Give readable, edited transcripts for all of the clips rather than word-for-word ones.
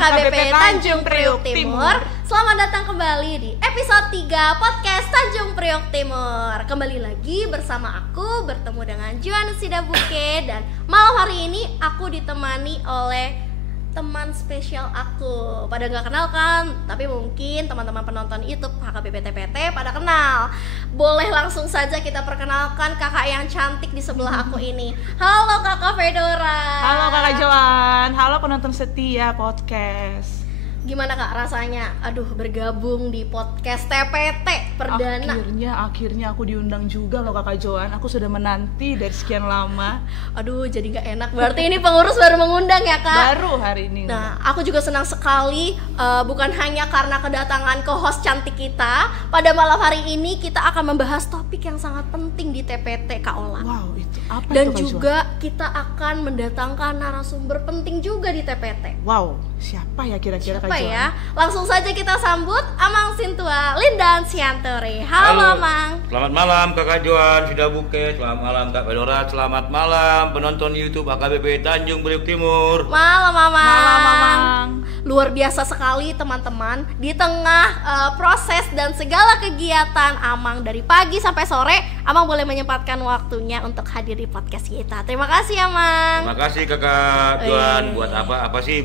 HKBP Tanjung Priok Timur. Selamat datang kembali di episode 3 podcast Tanjung Priok Timur. Kembali lagi bersama aku, bertemu dengan Juan Sidabuke. Dan malam hari ini aku ditemani oleh teman spesial aku. Pada gak kenal kan? Tapi mungkin teman-teman penonton YouTube HKBP TPT pada kenal. Boleh langsung saja kita perkenalkan kakak yang cantik di sebelah aku ini. Halo kakak Fedora. Halo kakak Joan. Halo penonton setia podcast. Gimana kak rasanya? Aduh, bergabung di podcast TPT perdana. Akhirnya aku diundang juga loh kakak Joan. Aku sudah menanti dari sekian lama. Aduh, jadi gak enak. Berarti ini pengurus baru mengundang ya kak? Baru hari ini. Nah, aku juga senang sekali. Bukan hanya karena kedatangan co-host cantik kita. Pada malam hari ini kita akan membahas topik yang sangat penting di TPT Kak Ola. Wow, itu apa? Dan itu, juga kita akan mendatangkan narasumber penting juga di TPT. Wow, siapa ya kira-kira Kak Joan? Ya? Langsung saja kita sambut Amang Sintua Lindan Siantore. Halo Amang. Selamat malam kakak Joan Sidabuke. Selamat malam Kak Fedora. Selamat malam penonton YouTube HKBP Tanjung Priok Timur. Malam Amang. Malam Amang. Luar biasa sekali teman-teman. Di tengah proses dan segala kegiatan Amang dari pagi sampai sore, Amang boleh menyempatkan waktunya untuk hadir di podcast kita. Terima kasih Amang. Terima kasih kakak Joan. Buat apa sih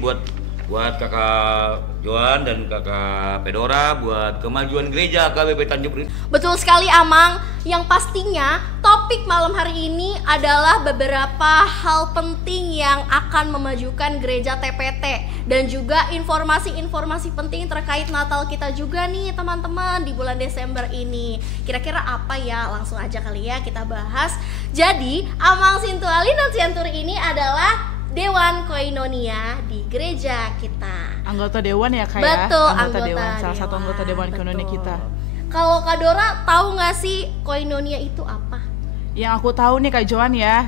buat kakak Joan dan kakak Fedora, buat kemajuan gereja HKBP Tanjung Priok. Betul sekali Amang. Yang pastinya topik malam hari ini adalah beberapa hal penting yang akan memajukan gereja TPT. Dan juga informasi-informasi penting terkait Natal kita juga nih teman-teman di bulan Desember ini. Kira-kira apa ya? Langsung aja kali ya kita bahas. Jadi Amang Sintua Lindan Sianturi ini adalah Dewan Koinonia di gereja kita. Anggota dewan ya kak ya? Betul, anggota dewan. Salah satu anggota dewan Koinonia kita. Kalau Kak Dora tahu nggak sih Koinonia itu apa? Yang aku tahu nih Kak Joan ya,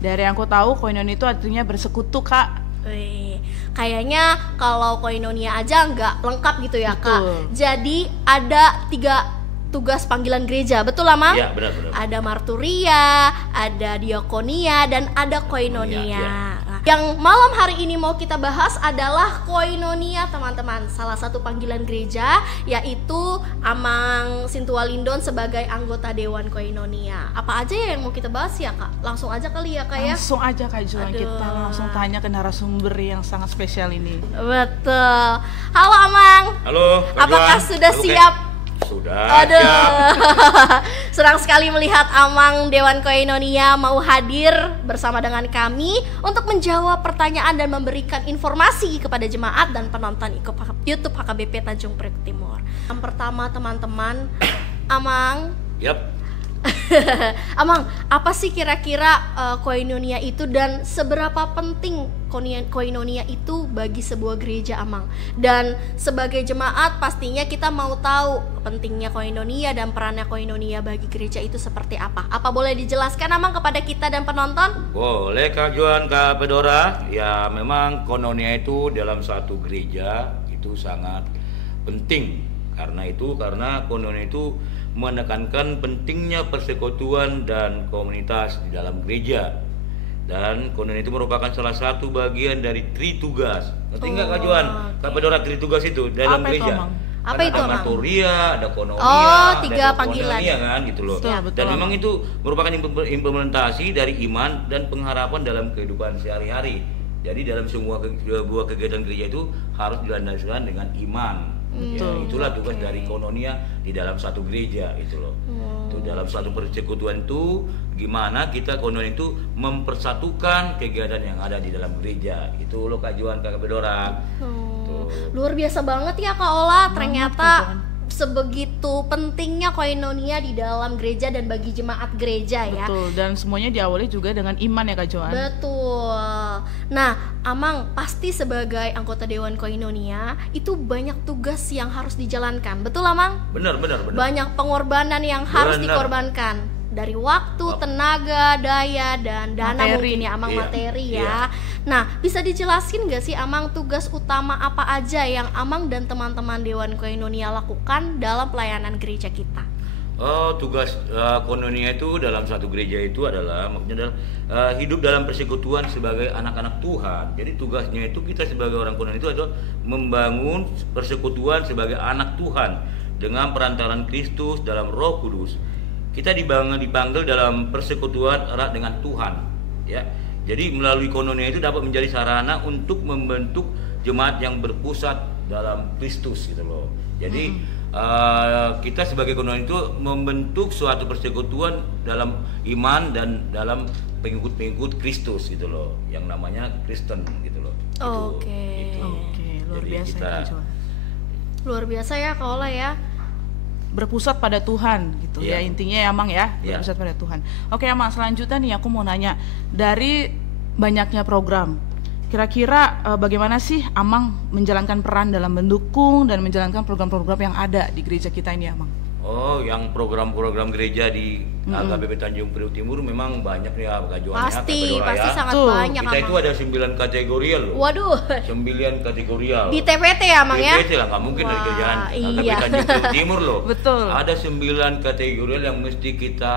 dari yang aku tahu Koinonia itu artinya bersekutu kak. Kayaknya kalau Koinonia aja nggak lengkap gitu ya Betul. Kak. Jadi ada 3 tugas panggilan gereja, betul lah Mang? Iya benar. Ada marturia, ada diakonia, dan ada koinonia. Iya. Nah, yang malam hari ini mau kita bahas adalah koinonia teman-teman. Salah satu panggilan gereja yaitu Amang Sintua Lindon sebagai anggota Dewan Koinonia. Apa aja ya yang mau kita bahas ya Kak? Langsung aja kali ya Kak ya? Langsung aja Kak Joan, Aduh. kita langsung tanya ke narasumber yang sangat spesial ini. Betul. Halo Amang. Halo Kak Apakah Joan. sudah Oke. siap? Sudah Aduh. siap. Senang sekali melihat Amang Dewan Koinonia mau hadir bersama dengan kami untuk menjawab pertanyaan dan memberikan informasi kepada jemaat dan penonton YouTube HKBP Tanjung Priok Timur. Yang pertama teman-teman, Amang. Yap. Amang, apa sih kira-kira koinonia itu dan seberapa penting koinonia itu bagi sebuah gereja Amang? Dan sebagai jemaat pastinya kita mau tahu pentingnya koinonia dan perannya koinonia bagi gereja itu seperti apa. Apa boleh dijelaskan Amang kepada kita dan penonton? Boleh Kak Joan, Kak Fedora. Ya memang koinonia itu dalam satu gereja itu sangat penting. Karena koinonia itu menekankan pentingnya persekutuan dan komunitas di dalam gereja. Dan koinonia itu merupakan salah satu bagian dari tritugas. Ngerti nggak Kak Joan? Kak Fedora tritugas itu dalam Apa itu, gereja. Amang? Apa itu, Ada Amang? marturia, ada koinonia, Oh, ada 3 panggilan. koinonia kan gitu loh. Betul, Dan Amang. memang itu merupakan implementasi dari iman dan pengharapan dalam kehidupan sehari-hari. Jadi dalam sebuah kegiatan gereja itu harus dilandaskan dengan iman. Ya, itulah tugas dari koinonia di dalam satu gereja itu loh. Itu dalam satu persekutuan itu gimana kita koinonia itu mempersatukan kegiatan yang ada di dalam gereja. Itu loh Kak Joan, Kak Fedora. Tuh. Luar biasa banget ya Kak Ola, Banget, ternyata Kak Joan. sebegitu pentingnya koinonia di dalam gereja dan bagi jemaat gereja ya. Betul, dan semuanya diawali juga dengan iman ya Kak Joan. Betul. Nah, Amang pasti sebagai anggota Dewan Koinonia itu banyak tugas yang harus dijalankan. Betul Amang? Benar. Banyak pengorbanan yang harus Benar. dikorbankan. Dari waktu, tenaga, daya, dan dana Materi. mungkin ya Amang, Iya. materi ya. Iya. Nah, bisa dijelasin gak sih Amang tugas utama apa aja yang Amang dan teman-teman Dewan Koinonia lakukan dalam pelayanan gereja kita? Oh, tugas koinonia itu dalam satu gereja itu adalah maksudnya adalah hidup dalam persekutuan sebagai anak-anak Tuhan. Jadi tugasnya itu kita sebagai orang koinonia itu adalah membangun persekutuan sebagai anak Tuhan dengan perantaran Kristus dalam Roh Kudus. Kita dipanggil dalam persekutuan erat dengan Tuhan, ya. Jadi melalui koinonia itu dapat menjadi sarana untuk membentuk jemaat yang berpusat dalam Kristus gitu loh. Jadi kita sebagai koinonia itu membentuk suatu persekutuan dalam iman dan dalam pengikut-pengikut Kristus gitu loh, yang namanya Kristen gitu loh. Oke. Luar Jadi biasa kita- ya, Joan. Luar biasa ya Kak Ola ya. Berpusat pada Tuhan gitu ya, Iya. intinya ya Mang ya, Iya. berpusat pada Tuhan. Oke Mang, selanjutnya nih aku mau nanya, dari banyaknya program, kira-kira bagaimana sih Amang menjalankan peran dalam mendukung dan menjalankan program-program yang ada di gereja kita ini, Amang? Oh, yang program-program gereja di KBP Tanjung Priok Timur memang banyak ya kajuannya. Pasti ya. sangat Tuh, banyak Kita itu Amang. ada 9 kategorial loh. Waduh, 9 kategorial. di TPT ya Amang ya? TPT lah, nggak mungkin dari Wah, kerjaan KBP iya. Tanjung Priok Timur loh. Betul. Ada 9 kategorial yang mesti kita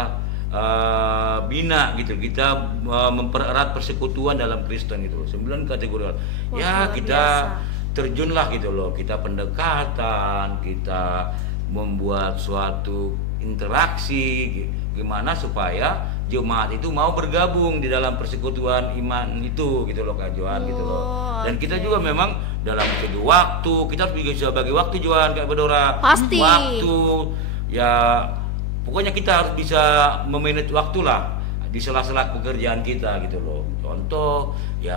bina gitu. Kita mempererat persekutuan dalam Kristen gitu loh. 9 kategorial. Wah, Ya luar kita biasa. terjunlah gitu loh. Kita pendekatan, kita membuat suatu interaksi gimana supaya jemaat itu mau bergabung di dalam persekutuan iman itu gitu loh Kak Joan gitu loh. Dan kita juga memang dalam segi waktu kita bisa bagi waktu Joan Kak Bedora. Pasti. Waktu ya pokoknya kita harus bisa memanage waktu lah di sela-sela pekerjaan kita gitu loh. Contoh ya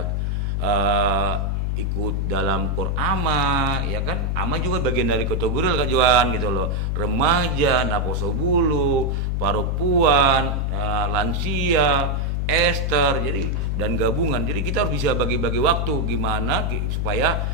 ikut dalam Korama, ya kan? Ama juga bagian dari kategori Kak Joan gitu loh. Remaja, Naposo Bulu, Paropuan, lansia, Esther, jadi dan gabungan. Jadi kita harus bisa bagi-bagi waktu gimana supaya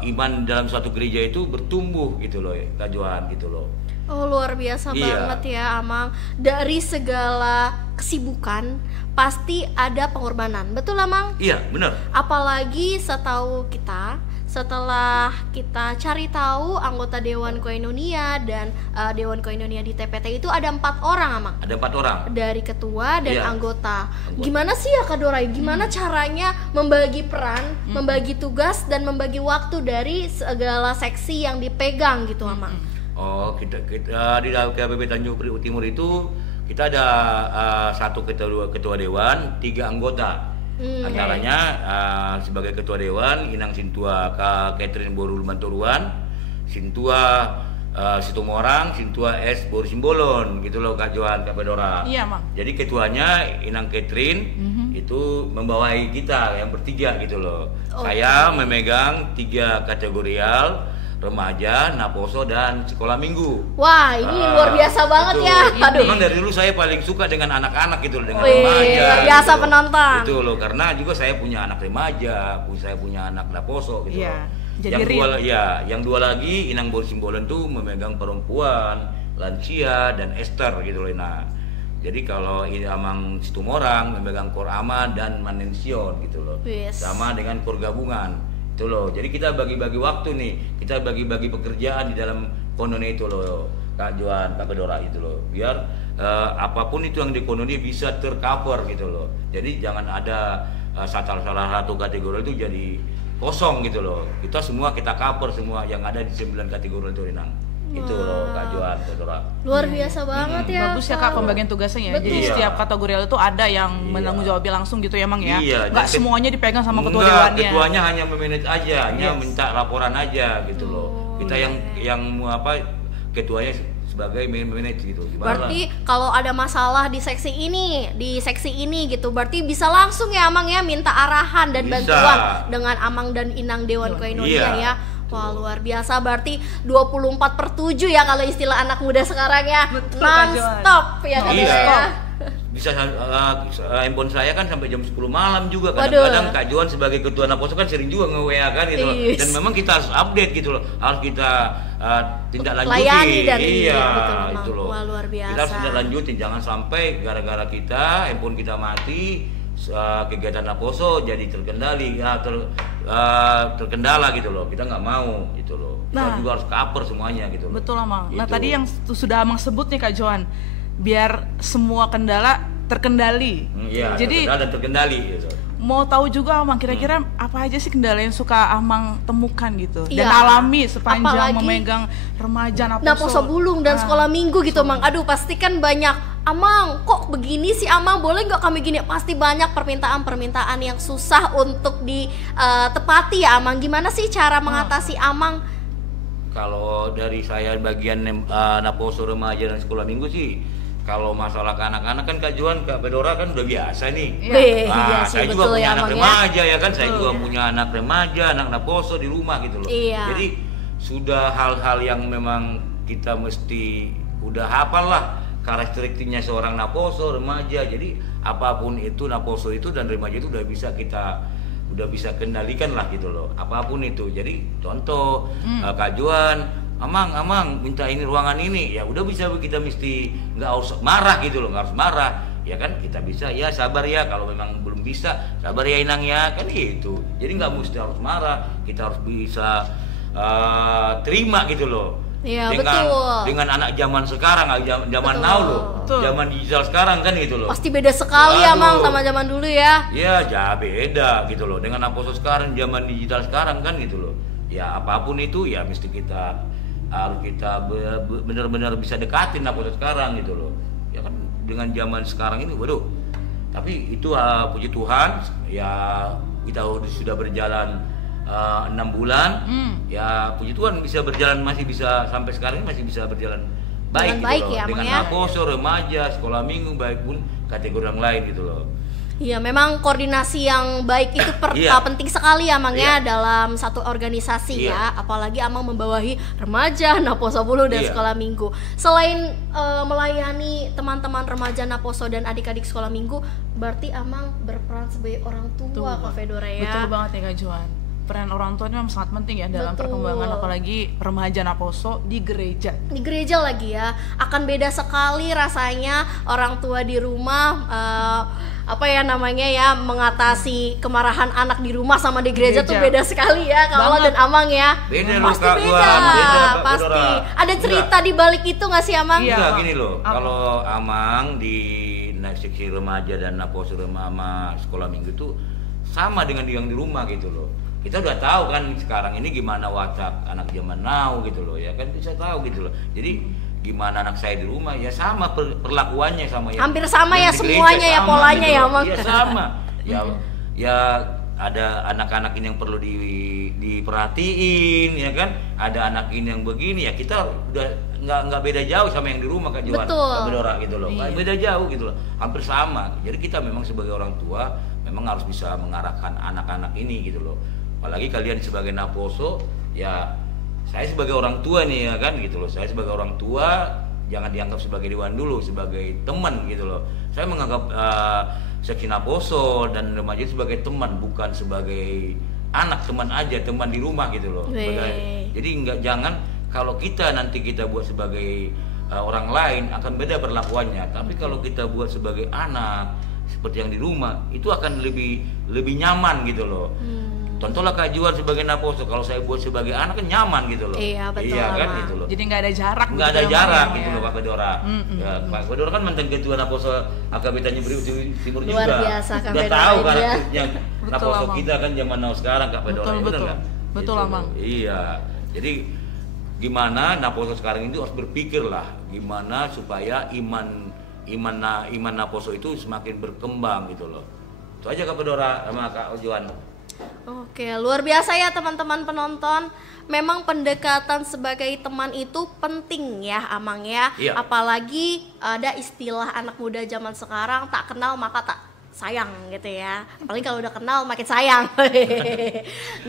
iman dalam suatu gereja itu bertumbuh gitu loh, Kak Joan gitu loh. Oh luar biasa Iya. banget ya Amang. Dari segala kesibukan pasti ada pengorbanan, betul Amang? Iya, benar. Apalagi setahu kita, setelah kita cari tahu anggota Dewan Koinonia dan Dewan Koinonia di TPT itu ada 4 orang Amang. Ada 4 orang. Dari ketua dan Iya. anggota. Gimana sih ya Kak Dorai? Gimana caranya membagi peran, membagi tugas dan membagi waktu dari segala seksi yang dipegang gitu Amang? Oh, kita di dalam KBP Tanjung Priok Timur itu kita ada satu ketua dewan, 3 anggota. Antaranya sebagai ketua dewan Inang Sintua Kak Catherine Borul Mantoruan, Sintua Situmorang, Sintua S Boru Simbolon gitu loh Kak Joan Kak Bedora. Iya, Mang. Jadi ketuanya Inang Catherine itu membawahi kita yang bertiga gitu loh. Saya memegang 3 kategorial, remaja, Naposo dan sekolah minggu. Wah ini luar biasa banget Betul. ya. Aduh. Memang dari dulu saya paling suka dengan anak-anak gitu loh, dengan Wih, remaja. luar biasa gitu. penonton. Itu loh, karena juga saya punya anak remaja, saya punya anak Naposo gitu. Iya, loh. jadi Yang dua real. yang dua lagi Inang Boru Simbolon tuh memegang perempuan, lansia dan Esther gitu loh. Nah, jadi kalau ini Amang Situmorang memegang Korama dan Manension gitu loh. Yes. Sama dengan Kor Gabungan. Itu loh. Jadi kita bagi-bagi waktu nih. Kita bagi-bagi pekerjaan di dalam koinonia itu loh. Kak Joan, Kak Bedora itu loh. Biar apapun itu yang di koinonia bisa tercover gitu loh. Jadi jangan ada salah satu kategori itu jadi kosong gitu loh. Kita semua kita cover semua yang ada di 9 kategori itu Rinang. Itu loh Kak Joan, Kak Bedora. Luar biasa banget ya. Bagus ya Kak pembagian tugasnya ya. Betul. Jadi Iya. setiap kategorial itu ada yang Iya. menanggung jawabnya langsung gitu ya Mang ya. Iya, Nggak dan semuanya dipegang sama ketua Enggak, dewannya. ketuanya hanya memanage aja, hanya Yes. minta laporan aja gitu loh. Kita yang apa ketuanya sebagai manage gitu. Gimana Berarti kalau ada masalah di seksi ini gitu, berarti bisa langsung ya Amang ya minta arahan dan Bisa. bantuan dengan Amang dan Inang Dewan Koinonia Iya. ya. Wah luar biasa, berarti 24/7 ya kalau istilah anak muda sekarang ya. Betul, Kak Joan. Non-stop ya kan Iya. ya. bisa handphone saya kan sampai jam 10 malam juga Waduh. kadang-kadang Kak Joan sebagai ketua Naposo kan sering juga nge-WA kan gitu loh. Yes. Dan memang kita harus update gitu loh, harus kita tindak lanjuti. Layani dan iya betul, memang. itu loh. Wah, luar biasa. Kita harus tindak lanjutin, jangan sampai gara-gara kita handphone kita mati kegiatan Naposo jadi terkendali terkendala gitu loh. Kita nggak mau gitu loh. Kita juga harus cover semuanya gitu loh. Betul Amang. Nah Gitu. tadi yang sudah Amang sebut nih Kak Joan, biar semua kendala terkendali. Iya, Jadi dan terkendali gitu. mau tahu juga Amang kira-kira apa aja sih kendala yang suka Amang temukan gitu dan Iya. alami sepanjang Apalagi memegang remaja Naposo Bulung dan sekolah minggu gitu, Mang. Aduh, pasti kan banyak, Amang, kok begini sih, Amang? Boleh nggak kami gini? Pasti banyak permintaan-permintaan yang susah untuk ditepati ya, Amang. Gimana sih cara mengatasi, Amang? Kalau dari saya bagian Naposo remaja dan sekolah minggu sih, kalau masalah ke anak-anak kan Kak Joan, Kak Bedora kan udah biasa nih. Iya sih, Saya juga betul punya ya, anak Amang ya. remaja ya kan, saya Betul, juga ya. punya anak remaja, anak Naposo di rumah gitu loh. Iya. Jadi sudah hal-hal yang memang kita mesti udah hafal lah karakteristiknya seorang Naposo remaja. Jadi apapun itu Naposo itu dan remaja itu udah bisa kendalikan lah gitu loh, apapun itu. Jadi contoh Kak Joan, Amang minta ini ruangan ini, ya udah bisa, kita mesti nggak harus marah gitu loh, nggak harus marah ya kan, kita bisa ya sabar ya, kalau memang belum bisa sabar ya Inang ya kan gitu. Jadi nggak mesti harus marah, kita harus bisa terima gitu loh. Iya, dengan, betul. dengan anak zaman sekarang, zaman now loh, Betul. zaman digital sekarang kan gitu loh. Pasti beda sekali ya, Mang, Waduh. sama zaman dulu ya. Ya, beda gitu loh. Dengan Naposo sekarang, zaman digital sekarang kan gitu loh. Ya, apapun itu ya mesti harus kita benar-benar bisa dekatin Naposo sekarang gitu loh. Ya kan dengan zaman sekarang ini, waduh. Tapi itu puji Tuhan, ya kita sudah berjalan 6 bulan. Ya puji Tuhan bisa berjalan, masih bisa sampai sekarang ini masih bisa berjalan baik, Dengan gitu baik loh. ya, Mang Dengan ya. Naposo, remaja, sekolah minggu, baik pun kategori yang lain gitu loh. Iya, memang koordinasi yang baik itu Iya. penting sekali ya, Mang ya, Iya. dalam satu organisasi Iya. ya. Apalagi Amang membawahi remaja Naposo Bulung dan Iya. sekolah minggu. Selain melayani teman-teman remaja Naposo dan adik-adik sekolah minggu, berarti Amang berperan sebagai orang tua, Kak Fedora ya. Betul banget ya Kak Joan. Peran orang tua itu memang sangat penting ya dalam Betul. perkembangan apalagi remaja Naposo di gereja. Di gereja lagi ya, akan beda sekali rasanya orang tua di rumah, apa ya namanya ya, mengatasi kemarahan anak di rumah sama di gereja tuh beda sekali ya, kalau Banget. dan Amang ya. Beda loh, Pasti Kak, beda, Kak pasti. Bedora. Ada cerita di balik itu nggak sih, Amang? Iya. Enggak, Bang. gini loh, Apa? kalau Amang di seksi remaja dan Naposo sama sekolah minggu itu sama dengan yang di rumah gitu loh. Kita udah tahu kan sekarang ini gimana watak anak zaman now gitu loh, ya kan bisa tahu gitu loh. Jadi gimana anak saya di rumah ya sama perlakuannya sama yang Hampir sama yang ya di gereja, semuanya ya, sama polanya gitu ya, loh. Mang. Iya sama. Ya ada anak-anak ini yang perlu diperhatiin ya kan, ada anak ini yang begini ya, kita udah nggak beda jauh sama yang di rumah Kak Joan, Betul. Kak Bedora gitu loh, nggak Iya. beda jauh gitu loh, hampir sama. Jadi kita memang sebagai orang tua memang harus bisa mengarahkan anak-anak ini gitu loh. Apalagi kalian sebagai Naposo, ya saya sebagai orang tua nih ya kan gitu loh, saya sebagai orang tua jangan dianggap sebagai dewan dulu, sebagai teman gitu loh. Saya menganggap seksi Naposo dan remaja sebagai teman, bukan sebagai anak, teman aja, teman di rumah gitu loh. Weh. Jadi jangan kalau kita nanti kita buat sebagai orang lain akan beda perlakuannya. Tapi kalau kita buat sebagai anak seperti yang di rumah, itu akan lebih nyaman gitu loh. Contohlah Kak Juan sebagai Naposo, kalau saya buat sebagai anak kan nyaman gitu loh. Iya, betul, Iya kan Bang. gitu loh. Jadi nggak ada jarak. Nggak gitu ada ya, jarak Mang, gitu ya. loh Pak Bedora. Ya, Pak Bedora kan mantan ketua Naposo AKB Tanjung Priok Timur Luar juga. biasa, Kak Udah Bedora tahu ini ya. karakternya Betul, Naposo Amang. kita kan zaman now sekarang Kak Bedora. Betul, ya, bener betul. nggak? Betul, Gitu Amang. loh. Iya. Jadi gimana Naposo sekarang itu harus berpikir lah gimana supaya iman Naposo itu semakin berkembang gitu loh. Itu aja Kak Bedora sama Kak Juan. Oke, luar biasa ya teman-teman penonton. Memang pendekatan sebagai teman itu penting ya, Amang ya. Iya. Apalagi ada istilah anak muda zaman sekarang, tak kenal maka tak sayang gitu ya. Apalagi kalau udah kenal makin sayang.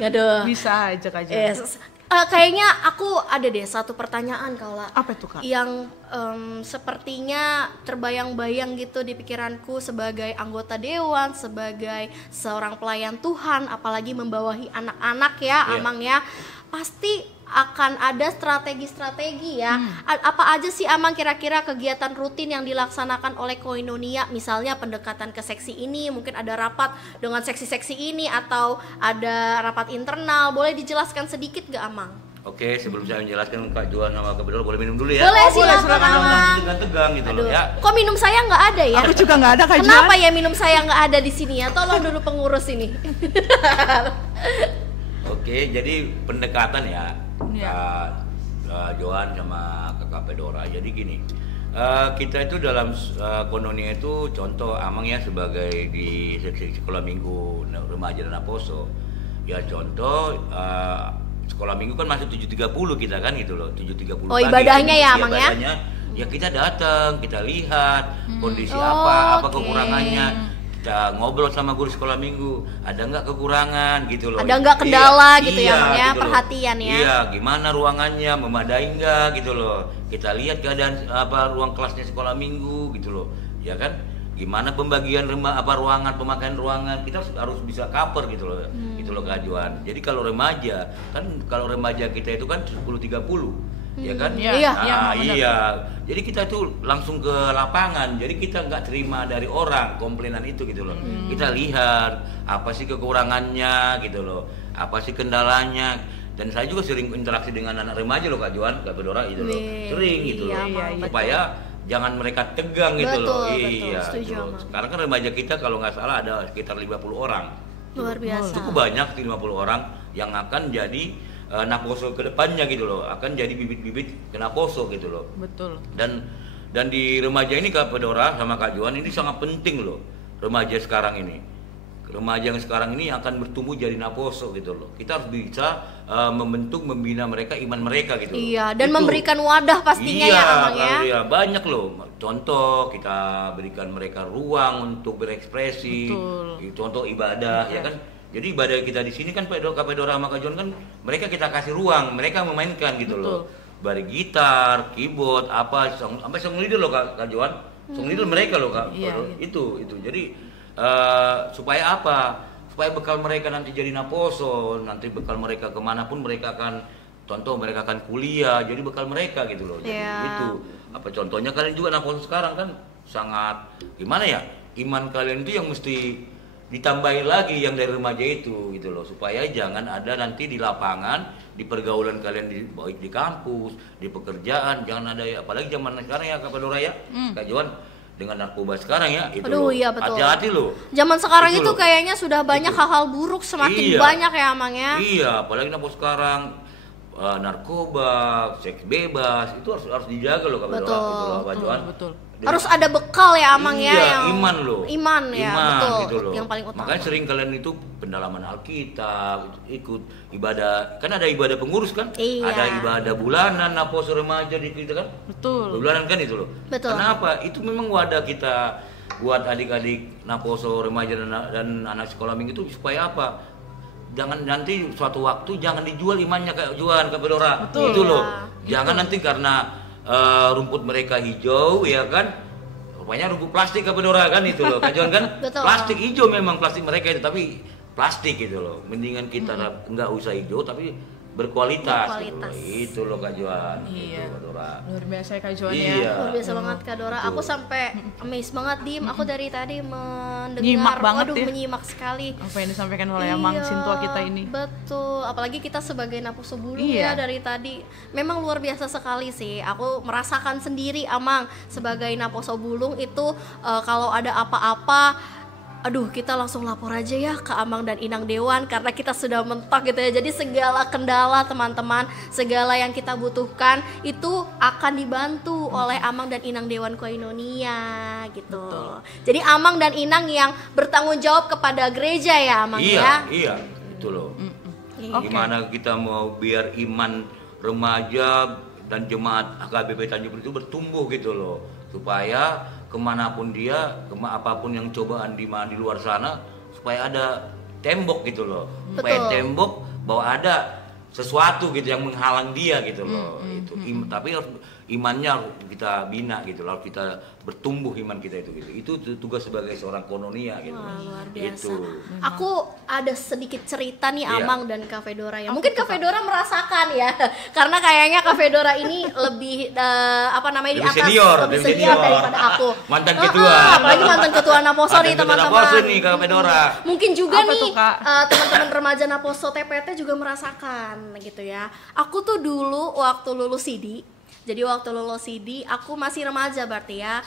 Nggak dong. Bisa aja Kak Joan. Yes. Kayaknya aku ada deh satu pertanyaan Kala. Apa itu Kak? Yang sepertinya terbayang-bayang gitu di pikiranku sebagai anggota dewan, sebagai seorang pelayan Tuhan, apalagi membawahi anak-anak ya, Iya. Amang ya. pasti akan ada strategi-strategi ya. Apa aja sih Amang kira-kira kegiatan rutin yang dilaksanakan oleh Koinonia? Misalnya pendekatan ke seksi ini, mungkin ada rapat dengan seksi-seksi ini atau ada rapat internal. Boleh dijelaskan sedikit gak Amang? Oke, sebelum saya menjelaskan Kak Joan sama Kak Bedora boleh minum dulu ya. Boleh, boleh, silakan silakan, Amang. Tegang gitu loh Aduh, ya. kok minum saya nggak ada ya? Aku juga nggak ada Kak Juan. Kenapa ya minum saya nggak ada di sini ya? Tolong dulu pengurus ini. Oke, jadi pendekatan ya, Iya. Kak Joan sama Kakak Pedora. Jadi gini, kita itu dalam Koinonia itu contoh Amang ya sebagai di seksi sekolah minggu remaja dan Aposo. Ya contoh sekolah minggu kan masuk 7.30 kita kan gitu loh, 7.30 Oh, pagi. ibadahnya ya, Amang ya? Ibadahnya, ya kita datang, kita lihat kondisi Oh, apa oke. kekurangannya. Kita ngobrol sama guru sekolah minggu, ada nggak kekurangan gitu loh. Ada nggak kendala gitu ya, iya, Bang, ya? gitu loh. Perhatian ya. Iya, gimana ruangannya, memadai nggak gitu loh. Kita lihat keadaan ruang kelasnya sekolah minggu gitu loh, ya kan? Gimana pembagian ruangan, pemakaian ruangan, kita harus bisa cover gitu loh, gitu loh Kak Joan. Jadi kalau remaja kita itu kan 10.30. Ya kan? Iya, Iya. Nah, benar. iya. Jadi kita tuh langsung ke lapangan. Jadi kita nggak terima dari orang komplainan itu gitu loh. Kita lihat apa sih kekurangannya gitu loh. Apa sih kendalanya. Dan saya juga sering interaksi dengan anak remaja loh Kak Joan, Kak Bedora gitu loh. Wih, Sering gitu iya, loh. Bang, Supaya jangan mereka tegang gitu loh. Betul, Iya. setuju, gitu loh. Bang. Sekarang kan remaja kita kalau nggak salah ada sekitar 50 orang. Luar biasa. Cukup banyak 50 orang yang akan jadi Naposo ke depannya gitu loh, akan jadi bibit-bibit ke Naposo gitu loh. Betul. Dan di remaja ini Kak Pedora sama Kak Joan ini sangat penting loh, remaja sekarang ini. Remaja yang sekarang ini akan bertumbuh jadi Naposo gitu loh. Kita harus bisa membentuk, membina mereka, iman mereka gitu loh. Iya, dan Itu. memberikan wadah pastinya Iya, ya Amang ya. iya, banyak loh. Contoh kita berikan mereka ruang untuk berekspresi. Betul. Contoh ibadah ya kan. Jadi ibadah kita di sini kan Kak Pedora sama Kak Joan kan mereka kita kasih ruang, mereka memainkan gitu loh. Bari gitar, keyboard, apa sampai song leader loh Kak Joan. Song leader mereka loh Kak. Iya, iya. Itu. Jadi supaya apa? Supaya bekal mereka nanti jadi Naposo, nanti bekal mereka kemanapun mereka akan contoh mereka akan kuliah, jadi bekal mereka gitu loh. Jadi Iya. itu apa contohnya kalian juga Naposo sekarang kan sangat gimana ya? Iman kalian itu yang mesti ditambahin lagi yang dari remaja itu gitu loh, supaya jangan ada nanti di lapangan, di pergaulan kalian baik di kampus, di pekerjaan, jangan ada ya, apalagi zaman sekarang ya Kak Pedora ya, Kak Joan dengan narkoba sekarang ya itu Aduh, loh. iya, betul. Hati-hati loh. Zaman sekarang Itu itu loh. kayaknya sudah banyak Itu. hal-hal buruk semakin Iya. banyak ya Amang ya. Iya, apalagi Naposo sekarang narkoba, seks bebas itu harus dijaga loh Kak Pedora, Betul, gitu loh, Kak Joan. betul. Harus ada bekal ya Amang iya, ya yang iman loh. Iman ya, betul. gitu loh. Yang paling utama. Makanya sering kalian itu pendalaman Alkitab, ikut ibadah. Kan ada ibadah pengurus kan? Iya. Ada ibadah bulanan Naposo remaja di kita kan? Betul. Bulanan kan itu loh. Betul. Kenapa? Itu memang wadah kita buat adik-adik Naposo remaja dan anak sekolah minggu itu supaya apa? Jangan nanti suatu waktu jangan dijual imannya kayak Joan Kak Pedora. Betul. Itu loh. Iya. Jangan nanti karena rumput mereka hijau ya kan, rupanya rumput plastik Kak Pedora kan itu loh Kak Joan kan. Betul. Plastik hijau memang plastik mereka itu, tapi plastik gitu loh, mendingan kita nggak usah hijau tapi berkualitas, Berkualitas. Itu loh Kak Joan. Iya. Gitu, Kak Dora. Luar biasa ya Kak Joan Iya. ya. Luar biasa banget Kak Dora. Betul. Aku sampai amazed banget Dim. Aku dari tadi mendengar. Nyimak banget Waduh, ya. menyimak sekali. Apa yang disampaikan oleh Amang Iya, Sintua kita ini. Betul, apalagi kita sebagai Naposo Bulung Iya. ya dari tadi. Memang luar biasa sekali sih. Aku merasakan sendiri Amang sebagai Naposo Bulung itu kalau ada apa-apa, aduh kita langsung lapor aja ya ke Amang dan Inang Dewan karena kita sudah mentok gitu ya. Jadi segala kendala teman-teman, segala yang kita butuhkan itu akan dibantu oleh Amang dan Inang Dewan Koinonia gitu. Jadi Amang dan Inang yang bertanggung jawab kepada gereja ya Amang ya. Iya, itu loh. Iya. Gimana kita mau biar iman remaja dan jemaat HKBP Tanjung Priok itu bertumbuh gitu loh, supaya kemanapun dia, apapun yang cobaan di luar sana, supaya ada tembok gitu loh, supaya Betul. tembok bahwa ada sesuatu gitu yang menghalang dia gitu loh. Tapi harus imannya harus kita bina gitu loh, kita bertumbuh iman kita itu gitu. Itu tugas sebagai seorang koinonia gitu. Wah, luar biasa. Gitu. Aku ada sedikit cerita nih Iya. Amang dan Kak Fedora ya. Mungkin Kak Fedora merasakan ya, karena kayaknya Kak Fedora ini lebih di Lebih atas, senior, lebih lebih senior senior. daripada aku. Mantan ketua. Apalagi mantan ketua Naposo nih teman-teman. Naposo nih Kak Fedora. Mungkin juga Apa nih tuh, Kak? teman-teman remaja Naposo TPT juga merasakan gitu ya. Aku tuh dulu waktu lulus CD. Jadi waktu lulus CD aku masih remaja berarti ya,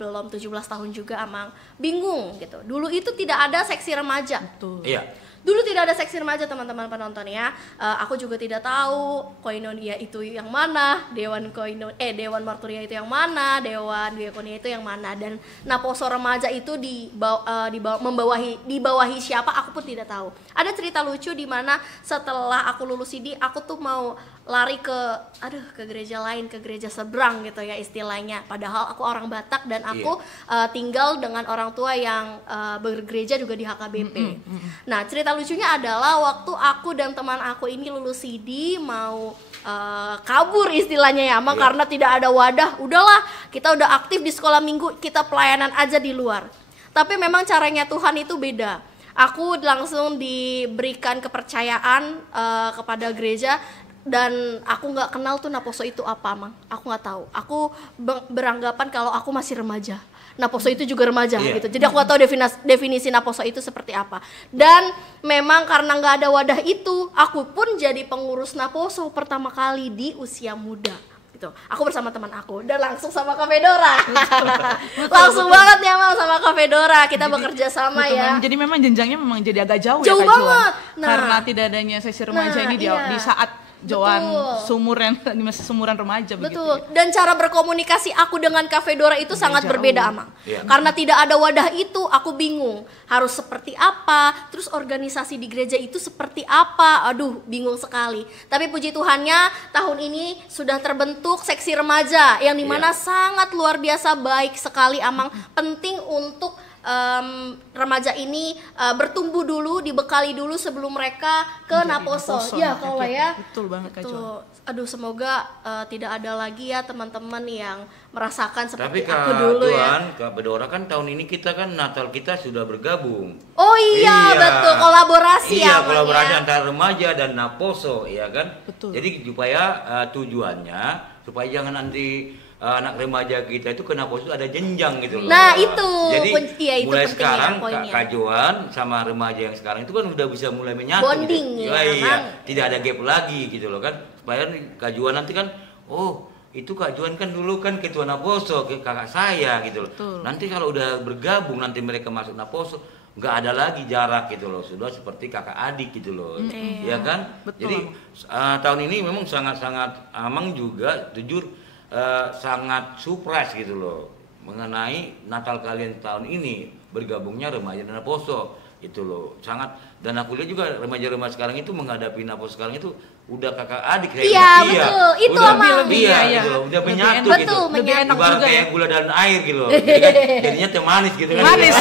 belum 17 tahun juga Amang. Bingung gitu. Dulu itu tidak ada seksi remaja. Betul. Iya. Dulu tidak ada seksi remaja teman-teman penonton ya. Aku juga tidak tahu koinonia itu yang mana, Dewan Marturia itu yang mana, Dewan Diakonia itu yang mana, dan Naposo remaja itu dibawahi siapa aku pun tidak tahu. Ada cerita lucu di mana setelah aku lulus CD aku tuh mau lari ke gereja lain, ke gereja seberang gitu ya istilahnya. Padahal aku orang Batak dan aku tinggal dengan orang tua yang bergereja juga di HKBP. Nah, cerita lucunya adalah waktu aku dan teman aku ini lulus CD mau kabur istilahnya ya, Amang, karena tidak ada wadah. Udahlah, kita udah aktif di sekolah minggu, kita pelayanan aja di luar. Tapi memang caranya Tuhan itu beda. Aku langsung diberikan kepercayaan kepada gereja. Dan aku nggak kenal tuh Naposo itu apa, Mang. Aku nggak tahu. Aku beranggapan kalau aku masih remaja. Naposo itu juga remaja gitu. Jadi aku nggak tahu definisi Naposo itu seperti apa. Dan memang karena nggak ada wadah itu, aku pun jadi pengurus Naposo pertama kali di usia muda. Gitu. Aku bersama teman aku dan langsung sama Kak Fedora. Langsung banget ya Mang sama Kak Fedora. Kita bekerja sama ya. Jadi memang jenjangnya memang jadi agak jauh, Jauh ya Kak Joan. banget. Karena tidak adanya sesi remaja ini di saat Joan di masa sumuran remaja. Betul. Dan cara berkomunikasi aku dengan Kak Fedora itu sangat berbeda, Amang. Karena tidak ada wadah itu, aku bingung harus seperti apa. Terus organisasi di gereja itu seperti apa? Aduh, bingung sekali. Tapi puji Tuhannya tahun ini sudah terbentuk seksi remaja yang dimana sangat luar biasa baik sekali, Amang. Penting untuk remaja ini bertumbuh dulu, dibekali dulu sebelum mereka ke Naposo. Ya, kalau ya. Betul banget Kak Joan. Aduh, semoga tidak ada lagi ya teman-teman yang merasakan seperti Tapi aku dulu ya. Kak Fedora kan tahun ini kita kan Natal kita sudah bergabung. Oh iya, betul, kolaborasi ya. Iya, kolaborasi antara remaja dan Naposo, ya kan? Betul. Jadi supaya tujuannya supaya jangan nanti anak remaja kita itu ke Naposo ada jenjang gitu loh. Nah, itu. Jadi itu mulai pentingnya, sekarang poinnya. Kak Joan sama remaja yang sekarang itu kan udah bisa mulai menyatu. Bonding gitu. ya, Iya, Mang. tidak ada gap lagi gitu loh kan. Supaya Kak Joan nanti kan, oh itu Kak Joan kan dulu kan ketua Naposo, kakak saya gitu loh. Betul. Nanti kalau udah bergabung nanti mereka masuk Naposo, nggak ada lagi jarak gitu loh, sudah seperti kakak adik gitu loh, ya kan? Betul. Jadi tahun ini memang sangat-sangat Amang juga jujur sangat surprise gitu loh mengenai Natal kalian tahun ini bergabungnya remaja dan Naposo itu loh, sangat. Dan aku lihat juga remaja-remaja sekarang itu menghadapi Naposo sekarang itu udah kakak adik kayaknya. Iya, betul. Itu udah, Amang. iya, Iya. gitu loh, udah Lebih menyatu enak. gitu. Betul, Lebih enak Ibarat juga kayak ya. gula dan air gitu loh. Jadi kan, jadinya teh manis gitu kan. Manis.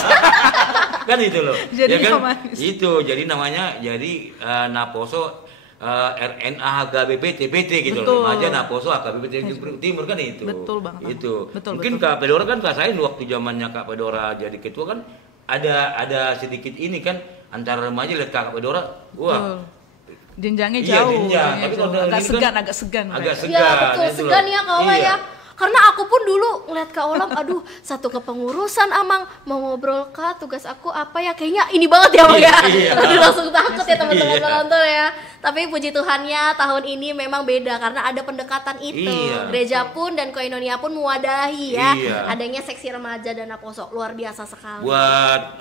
Kan itu loh. Jadinya ya kan? manis. Itu jadi namanya Naposo RNA HKBP TPT gitu Betul. loh. Remaja Naposo HKBP Timur kan itu. Betul banget. Itu. Betul, Mungkin betul. Kak Fedora kan rasain waktu zamannya Kak Fedora jadi ketua kan ada sedikit ini kan antara remaja lihat Kak Fedora, wah. Jenjangnya Iya, jauh. jenjang. jenjangnya Tapi jauh. kalau agak ini segan, kan agak segan. agak mereka. segan. Iya, betul, itu segan loh. ya Kak Ola Iya. ya. Karena aku pun dulu ngeliat Kak Olam, aduh satu kepengurusan Amang, mau ngobrol Kak, tugas aku apa ya, kayaknya ini banget ya Bang ya. Iya. Aduh langsung takut ya teman-teman Iya. penonton ya. Tapi puji Tuhannya tahun ini memang beda karena ada pendekatan itu. Iya. Gereja pun dan koinonia pun mewadahi ya. Iya. Adanya seksi remaja dan Naposo, luar biasa sekali. Buat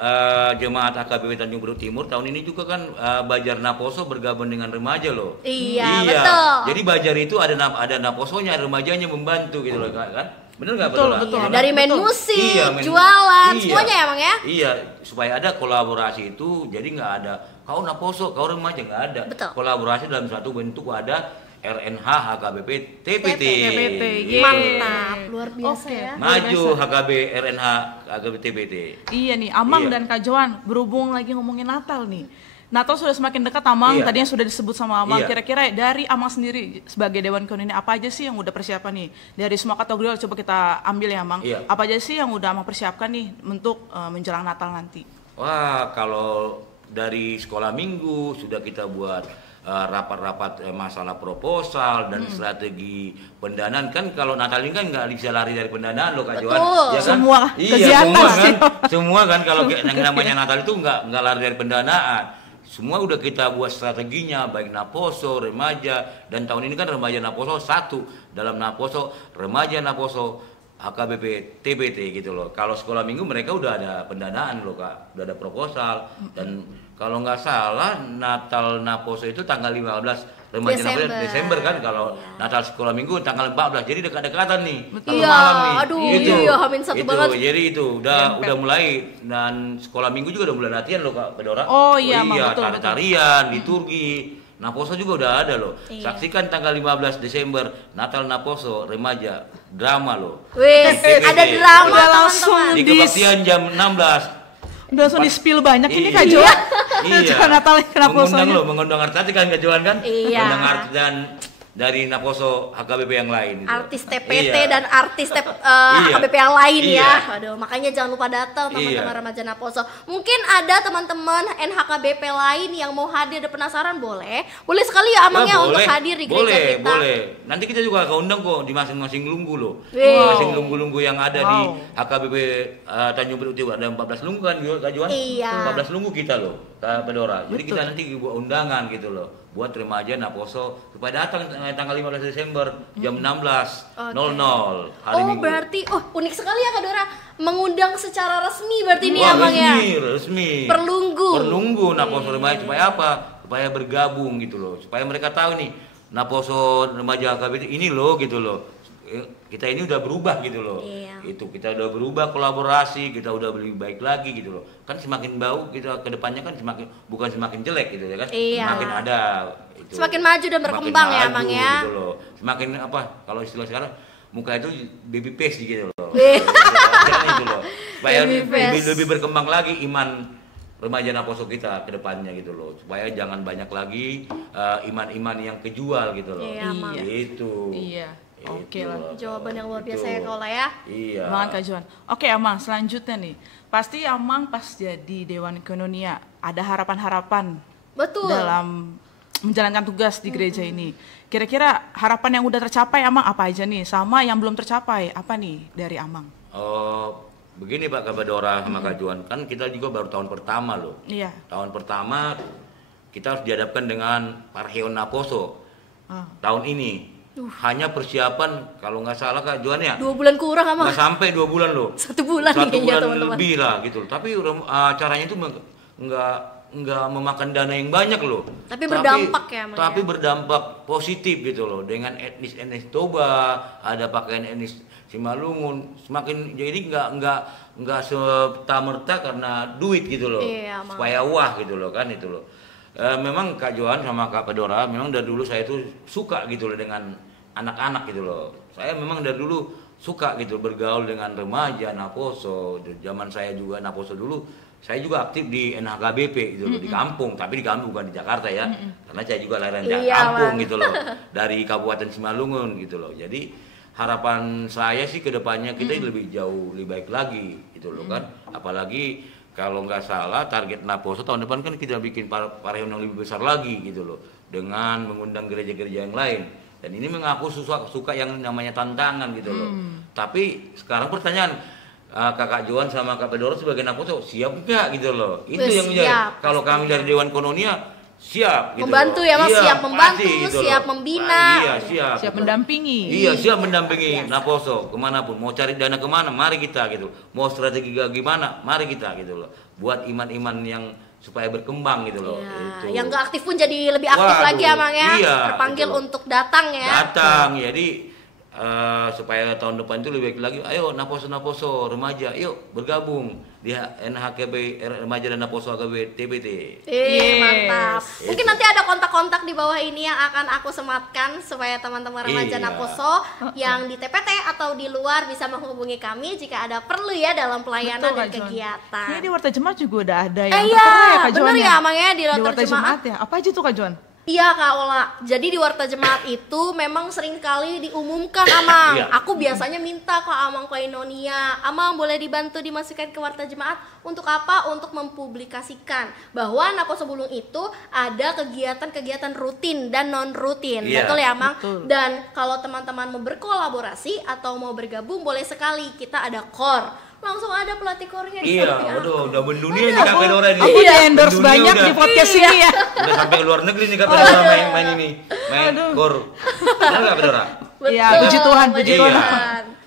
jemaat HKBP Tanjung Priok Timur tahun ini juga kan Bajar Naposo bergabung dengan remaja loh. Iya, betul. Jadi Bajar itu ada Naposonya, remajanya membantu gitu loh kan. Bener nggak Betul, Fedora? betul. Iya, dari main Betul. musik, Iya, jualan, iya. semuanya ya Bang ya. Iya, supaya ada kolaborasi itu, jadi nggak ada kau Naposo, kau remaja, nggak ada. Betul. Kolaborasi dalam satu bentuk ada RNH HKBP TPT. TPT, yeay. Mantap, luar biasa Oke. ya. Maju HKB RNH HKB TPT. Iya nih, Amang Iya. dan Kak Joan berhubung lagi ngomongin Natal nih. Natal sudah semakin dekat, Amang. Iya. Tadinya sudah disebut sama Amang. Iya. Kira-kira dari Amang sendiri sebagai Dewan Kononia apa aja sih yang udah persiapan nih? Dari semua kategori coba kita ambil ya, Amang. Iya. Apa aja sih yang udah Amang persiapkan nih untuk menjelang Natal nanti? Wah, kalau dari sekolah minggu sudah kita buat rapat-rapat masalah proposal dan strategi pendanaan. Kan kalau Natal ini kan nggak bisa lari dari pendanaan loh Kak Johan. Betul. Ya kan? Semua iya, kegiatan semua kan kalau yang namanya Natal itu nggak lari dari pendanaan. Semua udah kita buat strateginya, baik Naposo, remaja, dan tahun ini kan remaja Naposo 1 dalam Naposo, remaja Naposo, HKBP, TBT gitu loh. Kalau sekolah minggu mereka udah ada pendanaan loh Kak, udah ada proposal, dan kalau nggak salah Natal Naposo itu tanggal 15 remaja Desember kan, kalau Natal sekolah minggu tanggal 14, jadi dekat-dekatan nih. Satu Iya, malam nih. aduh, Gitu. iya, Hamin satu Gitu. banget. Jadi itu udah mulai, dan sekolah minggu juga udah mulai latihan loh Kak Pedora. Oh iya, Mang, betul, betul. Tarian, liturgi, Naposo juga udah ada loh. Iya. Saksikan tanggal 15 Desember Natal Naposo remaja, drama loh. Wes, TBT. ada drama Udah langsung teman-teman. Di kebaktian jam 16. Udah langsung di-spill banyak ini Iya. Kak Johan. Iya. Acara Natal kenapa Mengundang artis kan Kak Johan kan? Iya. Mengundang artis dan dari Naposo HKBP yang lain. Gitu. Artis TPT Iya. dan artis Iya. HKBP yang lain Iya. ya. Aduh, makanya jangan lupa datang teman-teman Iya. remaja Naposo. Mungkin ada teman-teman NHKBP lain yang mau hadir dan penasaran, boleh sekali ya Amang ya Wah, untuk hadir di gereja kita. Boleh. Nanti kita juga akan undang kok di masing-masing lunggu loh. Wow. Masing lunggu-lunggu yang ada di Wow. HKBP Tanjung Priok Timur ada 14 lunggu kan Kak Johan? Iya. 14 lunggu kita loh, Kak Pedora. Jadi Betul. kita nanti buat undangan gitu loh buat remaja Naposo supaya datang tanggal 15 Desember jam 16.00 hari Oh, Minggu. berarti unik sekali ya Kak Dora, mengundang secara resmi berarti ini Wah, Amang ya. resmi. Perlunggu. Naposo remaja supaya apa? Supaya bergabung gitu loh. Supaya mereka tahu nih Naposo remaja HKBP ini loh gitu loh. Kita ini udah berubah gitu loh. Iya. Itu kita udah berubah, kolaborasi, kita udah lebih baik lagi gitu loh. Kan semakin bau kita ke depannya kan bukan semakin jelek gitu ya kan. Iya. Semakin ada itu. Semakin maju dan berkembang ya, maju Amang ya. Gitu loh. Semakin apa? Kalau istilah sekarang muka itu baby face gitu loh. Wih. Itu loh. Supaya Baby face. lebih berkembang lagi iman remaja Naposo kita ke depannya gitu loh. Supaya jangan banyak lagi iman-iman yang kejual gitu loh. Iya, Amang. Itu. Iya. Oke Itu lah. Jawaban yang luar biasa Itu. ya Kola ya. Iya. Banget Kak Johan. Oke Amang, selanjutnya nih. Pasti Amang pas jadi Dewan Kononia ada harapan-harapan Betul. dalam menjalankan tugas di gereja ini. Kira-kira harapan yang udah tercapai Amang apa aja nih? Sama yang belum tercapai apa nih dari Amang? Oh, begini Pak Kabadora sama Kak Juan, kan kita juga baru tahun pertama loh. Iya. Tahun pertama kita harus dihadapkan dengan Parheon Naposo Ah. tahun ini. Hanya persiapan kalau nggak salah Kak Juan ya, 2 bulan kurang Amang. nggak sampai 2 bulan loh. 1 bulan Satu kayaknya bulan teman-teman. lebih lah gitu. Tapi acaranya itu nggak memakan dana yang banyak loh. Tapi berdampak ya, Mang, Tapi ya? berdampak positif gitu loh. Dengan etnis Toba, ada pakaian etnis Simalungun. Semakin jadi nggak serta-merta karena duit gitu loh. Iya, Mang. Supaya wah gitu loh kan itu loh. Memang Kak Johan sama Kak Pedora memang dari dulu saya tuh suka gitu loh dengan anak-anak gitu loh. Saya memang dari dulu suka gitu bergaul dengan remaja Naposo. Zaman saya juga Naposo dulu, saya juga aktif di NHKBP gitu loh, di kampung, tapi di kampung bukan di Jakarta ya. Karena saya juga lahiran Iya, kampung Bang. gitu loh, dari Kabupaten Simalungun gitu loh. Jadi harapan saya sih ke depannya kita lebih jauh lebih baik lagi gitu loh kan. Apalagi kalau nggak salah target Naposo tahun depan kan kita bikin Parheon yang lebih besar lagi gitu loh, dengan mengundang gereja-gereja yang lain. Dan ini mengaku suka yang namanya tantangan gitu loh. Tapi sekarang pertanyaan, Kakak Johan sama Kak Pedoro sebagai Naposo siap nggak gitu loh? Itu yang menjadi. Siap, Kalau kami dari Dewan Kononia siap gitu Membantu loh. ya, Mas. Iya, Siap membantu, pasti gitu siap loh. membina. Iya, siap. Siap mendampingi. Iya, siap mendampingi Biasa. Naposo kemanapun. Mau cari dana kemana, mari kita gitu. Mau strategi gimana, mari kita gitu loh. Buat iman-iman yang supaya berkembang gitu loh. Iya, Itu. yang nggak aktif pun jadi lebih aktif Waduh, lagi ya Mang ya. iya, Terpanggil betul. untuk datang ya. Datang, jadi supaya tahun depan itu lebih baik lagi. Ayo Naposo remaja, yuk bergabung di NHKB Remaja dan Naposo HKB TPT. Mantap. Mungkin nanti ada kontak-kontak di bawah ini yang akan aku sematkan supaya teman-teman remaja Naposo yang di TPT atau di luar bisa menghubungi kami jika ada perlu ya dalam pelayanan dan kegiatan. Ini di Warta Jemaat juga udah ada yang iya, ya, Kak Joan, bener ya, Amang ya, di Warta Jemaat ya. Apa aja tuh Kak Joan? Iya Kak Ola, jadi di Warta Jemaat itu memang sering kali diumumkan Amang. Aku biasanya minta ke Amang Koinonia, Amang boleh dibantu dimasukkan ke Warta Jemaat. Untuk apa? Untuk mempublikasikan bahwa Naposo Bulung itu ada kegiatan-kegiatan rutin dan non rutin. Betul ya Amang? Betul. Dan kalau teman-teman mau berkolaborasi atau mau bergabung boleh sekali, kita ada core. Langsung ada pelatih core-nya. Iya, udah mendunia nih Kak Fedora nih. Aku udah endorse banyak di podcast ini ya. Udah sampai ke luar negeri nih Kak Fedora main main core. Benar Kak Fedora? Iya, puji Tuhan.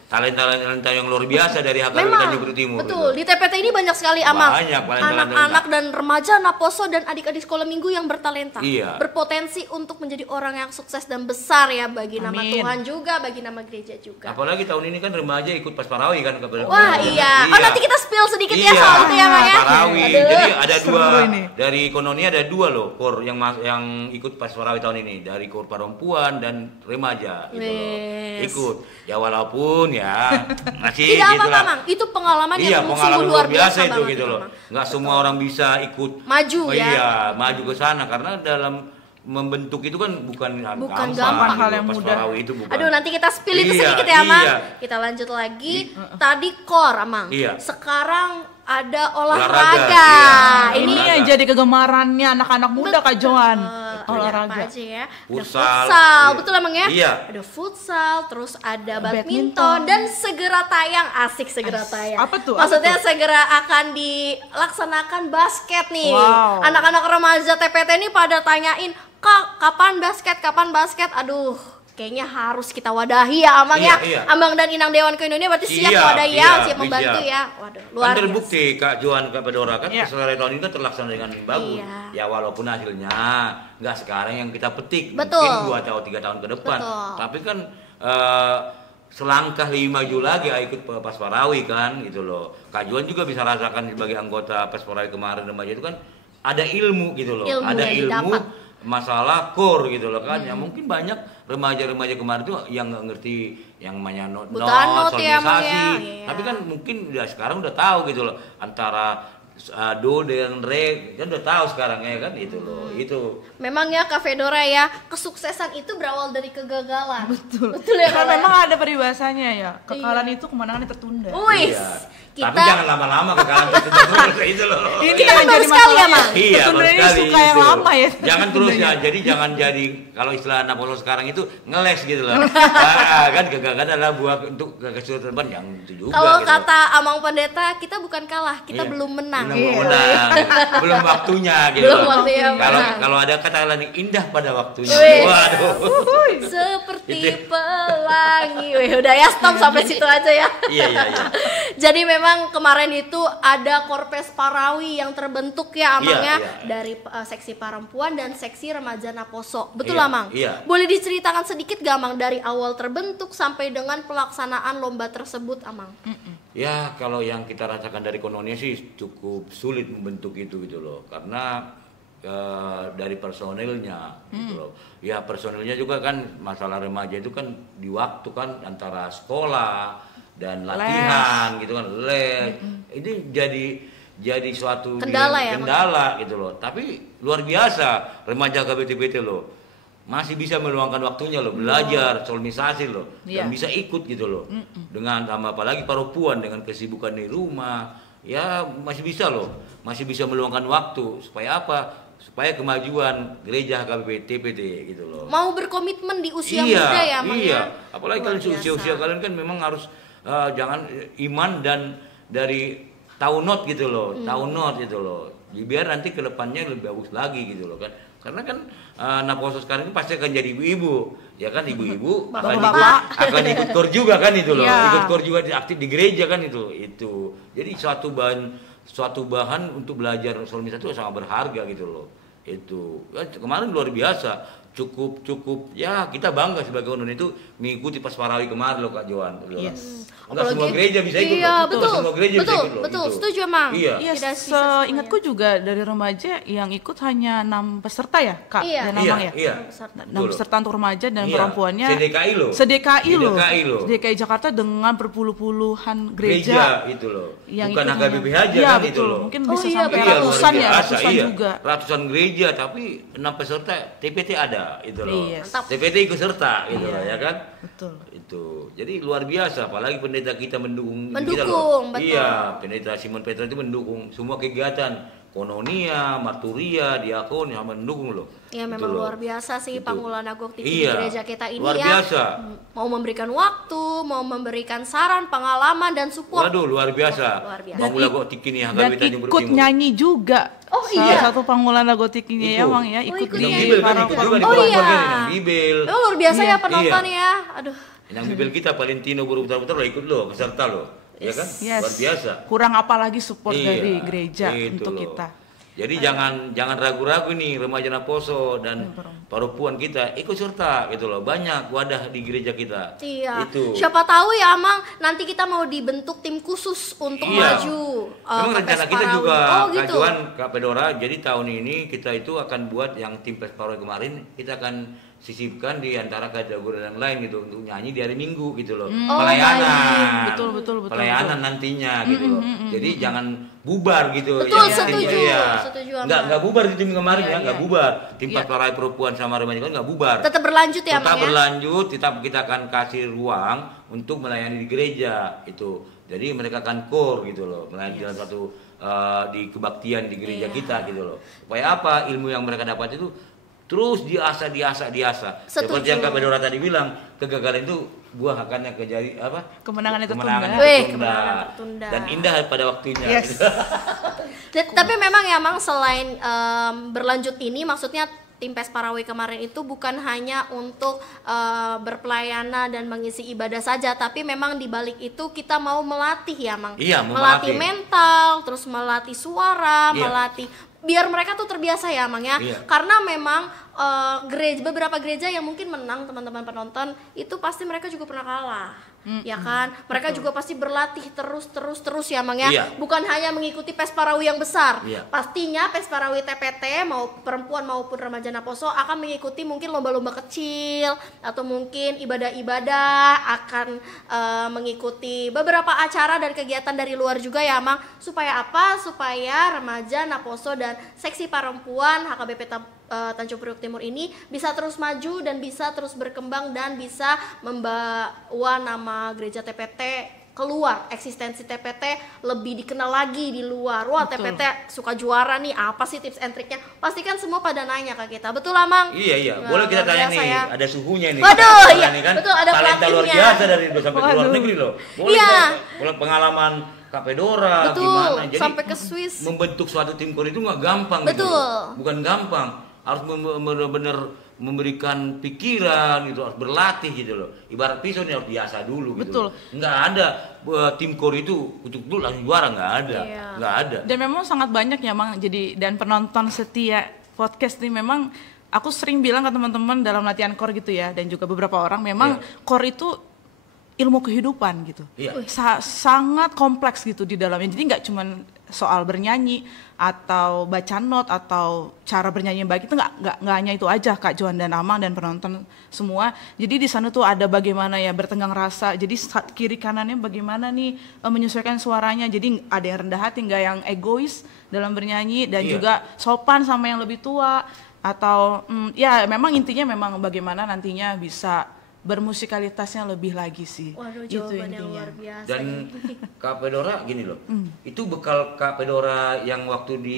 Talenta yang luar biasa dari HKB Tanjung Priok Timur. Betul, di TPT ini banyak sekali Amang. Anak-anak dan remaja Naposo dan adik-adik sekolah minggu yang bertalenta. Berpotensi untuk menjadi orang yang sukses dan besar ya bagi nama Tuhan juga, bagi nama gereja juga. Apalagi tahun ini kan remaja ikut pas Parawi kan. Wah iya. Oh nanti kita spill sedikit ya soal itu ya Mang ya. Parawi. Jadi ada dua dari Kononia, ada dua loh kor yang ikut pas Parawi tahun ini, dari kor perempuan dan remaja gitu loh. Ikut. Ya walaupun ya masih tidak apa-apa Mang, itu pengalaman yang sungguh luar biasa itu gitu loh. Nggak semua orang bisa ikut maju ya. Iya, maju ke sana karena dalam membentuk itu kan bukan gampang hal yang mudah. Itu bukan. Aduh nanti kita spill itu sedikit ya Mang. Kita lanjut lagi. Tadi core Mang. Sekarang ada olahraga. Ini yang jadi kegemarannya anak-anak muda Kak Joan. Olahraga apa aja ya? Futsal, betul Emang ya? Ada futsal, terus ada badminton dan segera tayang, asik segera tayang. Apa tuh? Maksudnya segera akan dilaksanakan basket nih. Anak-anak remaja TPT ini pada tanyain, "Kak, kapan basket? Aduh, kayaknya harus kita wadahi ya Amang ya. Amang dan Inang Dewan Koinonia berarti siap wadahi ya, siap membantu ya. Waduh, luar biasa. Terbukti Kak Joan, Kak Fedora kan selera tahun ini kan terlaksana dengan bagus. Ya walaupun hasilnya nggak sekarang yang kita petik, mungkin 2 atau 3 tahun ke depan. Tapi kan selangkah lebih maju lagi ikut pas Parawi kan gitu loh. Kak Joan juga bisa rasakan sebagai anggota pas Parawi kemarin remaja itu kan ada ilmu gitu loh. Ada ilmu masalah core gitu loh kan. Ya mungkin banyak remaja-remaja kemarin tuh yang nggak ngerti yang namanya not solmisasi. Tapi kan mungkin udah sekarang udah tahu gitu loh antara do dan re kan udah tahu sekarang ya kan itu loh. Itu memang ya Kak Fedora ya, kesuksesan itu berawal dari kegagalan. Betul ya kan memang ada peribahasanya ya, kekalahan itu kemenangan yang tertunda. Tapi jangan lama-lama kekalahan tertunda itu loh. Ini kan baru sekali ya Mang. Iya, baru sekali suka yang lama ya. Jangan terus ya, jadi jangan jadi kalau istilah Napoleon sekarang itu ngeles gitu loh. Kan kegagalan adalah buah untuk kesulitan yang itu juga. Kalau kata Amang Pendeta, kita bukan kalah, kita belum menang. Belum waktunya gitu. Kalau ada kata lain indah pada waktunya. Waduh. Seperti pelangi. Udah ya, stop sampai situ aja ya. Iya. Jadi memang kemarin itu ada Korpes Parawi yang terbentuk ya Amangnya dari seksi perempuan dan seksi remaja Naposo. Betul Amang? Boleh diceritakan sedikit gak Amang dari awal terbentuk sampai dengan pelaksanaan lomba tersebut Amang? Ya kalau yang kita rasakan dari Kononia sih cukup sulit membentuk itu gitu loh, karena dari personilnya gitu loh. Ya personilnya juga kan masalah remaja itu kan di waktu kan antara sekolah dan latihan gitu kan, ini jadi suatu kendala gitu loh. Tapi luar biasa remaja KBTPT loh, masih bisa meluangkan waktunya loh, belajar solmisasi loh, dan bisa ikut gitu loh. Dengan apalagi perempuan dengan kesibukan di rumah, ya masih bisa loh, masih bisa meluangkan waktu supaya apa? Supaya kemajuan gereja HKBP TPT gitu loh. Mau berkomitmen di usia muda ya Mang ya? Apalagi kalau usia kalian kan memang harus jangan iman dan dari taunot gitu loh, taunot gitu loh. Biar nanti ke depannya lebih bagus lagi gitu loh kan. Karena kan Naposo sekarang ini pasti akan jadi ibu-ibu, ya kan ibu-ibu akan ikut kor juga kan itu loh, ikut kor juga aktif di gereja kan itu. Jadi suatu bahan untuk belajar solmisasi itu sangat berharga gitu loh. Itu kemarin luar biasa cukup ya kita bangga sebagai ONUN itu mengikuti pas Parawi kemarin loh Kak Joan. Yes. Enggak semua gereja bisa ikut iya, loh. betul, Semua gereja bisa ikut loh. Betul, gitu. setuju Mang. Iya. Iya, Tidak bisa seingatku juga dari remaja yang ikut hanya 6 peserta ya, Kak? Iya. Dan Amang ya? Iya. 6 peserta untuk remaja dan Iya. perempuannya. CDKI loh. CDKI loh. CDKI Jakarta dengan berpuluh-puluhan gereja. Itu loh. Yang bukan ikut HKBP hanya- aja Iya, kan betul. itu loh. Mungkin Oh bisa iya, sampai betul. ratusan ya, luar ratusan biasa, juga. Ratusan gereja tapi 6 peserta TPT ada itu loh. Iya. Mantap. TPT ikut serta gitu loh ya kan. Betul. Itu. Jadi luar biasa apalagi pendeta kita mendukung kita Mendukung, loh. betul. Iya, pendeta Simon Petra itu mendukung semua kegiatan Kononia, Marturia, Diakon yang mendukung loh. Ya Gitu memang loh. luar biasa sih Gitu. Pangmulan Agok TV di Iya, gereja kita ini luar ya. biasa. Mau memberikan waktu, mau memberikan saran, pengalaman dan support. Waduh, luar biasa. Luar biasa. Pangmulan Gotik ini Dan HKBP Tanjung ikut Priok Timur. nyanyi juga. Oh, Salah iya. satu Pangmulan Gotik ini ya, Itu. Bang ya, Oh, ikut ikut di Inang nyanyi. Bibel kan para ikut juga di Oh, bawah iya. Inang Bibel. Oh, luar biasa Iya. ya penonton Iya. ya. Aduh. Inang Bibel kita Valentino berputar-putar lo ikut lo, peserta lo. Ya kan? Yes. Luar biasa. Kurang apa lagi support Iya, dari gereja itu untuk loh. kita. Jadi jangan ragu-ragu nih remaja Naposo dan perempuan kita ikut serta gitu loh. Banyak wadah di gereja kita. Iya. Itu. Siapa tahu ya Amang nanti kita mau dibentuk tim khusus untuk Iya. maju. Memang ke rencana Pes kita Parawi. juga Oh gitu. Kajuan Kak Pedora. Jadi tahun ini kita itu akan buat yang tim Pes Parawi kemarin kita akan sisipkan di antara kategori yang lain gitu untuk nyanyi di hari Minggu gitu loh. Oh, Pelayanan. baik. Betul. Pelayanan nantinya gitu loh. Jadi jangan bubar gitu. Betul, Yang setuju. iya. Setuju, Amang. Nggak bubar di tim kemarin Iya, ya, nggak iya. bubar. Tim Iya. Pes Parawi perempuan sama remaja kan nggak bubar. Tetap berlanjut ya Tetap Amang ya. berlanjut, tetap kita akan kasih ruang untuk melayani di gereja itu. Jadi mereka akan core gitu loh, melayani dalam satu di kebaktian di gereja kita gitu loh. Supaya apa? Ilmu yang mereka dapat itu terus diasah. Setuju. Seperti yang Kak Bedora tadi bilang, kegagalan itu buah akannya kejadi apa? Kemenangan itu Kemenangan tunda. Wih, tertunda. kemenangan tertunda. Dan indah pada waktunya. Yes. Tapi memang ya Mang selain berlanjut ini maksudnya tim Pes Parawi kemarin itu bukan hanya untuk berpelayanan dan mengisi ibadah saja, tapi memang di balik itu kita mau melatih ya Mang. Iya, mau melatih melatih. mental, terus melatih suara, Iya. melatih biar mereka tuh terbiasa ya Mang ya. Iya. Karena memang beberapa gereja yang mungkin menang teman-teman penonton itu pasti mereka juga pernah kalah. Ya kan, mereka juga pasti berlatih terus ya Mang ya. Iya. Bukan hanya mengikuti Pes Parawi yang besar. Iya. Pastinya Pes Parawi TPT mau perempuan maupun remaja Naposo akan mengikuti mungkin lomba-lomba kecil atau mungkin ibadah-ibadah, akan mengikuti beberapa acara dan kegiatan dari luar juga ya Mang. Supaya apa? Supaya remaja Naposo dan seksi perempuan HKBP Tanjung Priok Timur ini bisa terus maju dan bisa terus berkembang dan bisa membawa nama gereja TPT keluar, eksistensi TPT lebih dikenal lagi di luar. Wah, Betul. TPT suka juara nih, apa sih tips and triknya? Pastikan semua pada nanya ke kita, betul lah Mang? Iya. Wah, Boleh kita luar tanya biasa nih, ya. ada suhunya nih. Waduh, Kita iya, nih kan, betul, ada talenta luar pelatihnya. biasa dari sampai ke luar Waduh. negeri loh. Boleh Iya. kita pengalaman Kak Pedora Betul, gimana? Jadi sampai ke Swiss. membentuk suatu tim core itu nggak gampang gitu. Betul. Loh. Bukan gampang. Harus benar-benar memberikan pikiran gitu, harus berlatih gitu loh. Ibarat pisau nih harus biasa dulu gitu. Betul. Loh. Nggak ada tim core itu untuk dulu langsung juara, nggak ada. Iya. Nggak ada. Dan memang sangat banyak ya Mang. Jadi dan penonton setia podcast ini memang aku sering bilang ke teman-teman dalam latihan core gitu ya, dan juga beberapa orang memang core itu ilmu kehidupan gitu. Iya. Sangat kompleks gitu di dalamnya. Jadi nggak cuman soal bernyanyi atau baca not atau cara bernyanyi yang baik, itu nggak hanya itu aja Kak Joan dan Amang dan penonton semua. Jadi di sana tuh ada bagaimana ya bertenggang rasa. Jadi kiri kanannya bagaimana nih menyesuaikan suaranya. Jadi ada yang rendah hati, nggak yang egois dalam bernyanyi, dan Iya. juga sopan sama yang lebih tua, atau ya memang intinya memang bagaimana nantinya bisa bermusikalitasnya lebih lagi sih. Waduh, Itu jawabannya intinya. luar biasa. Dan Kak Pedora gini loh, itu bekal Kak Pedora yang waktu di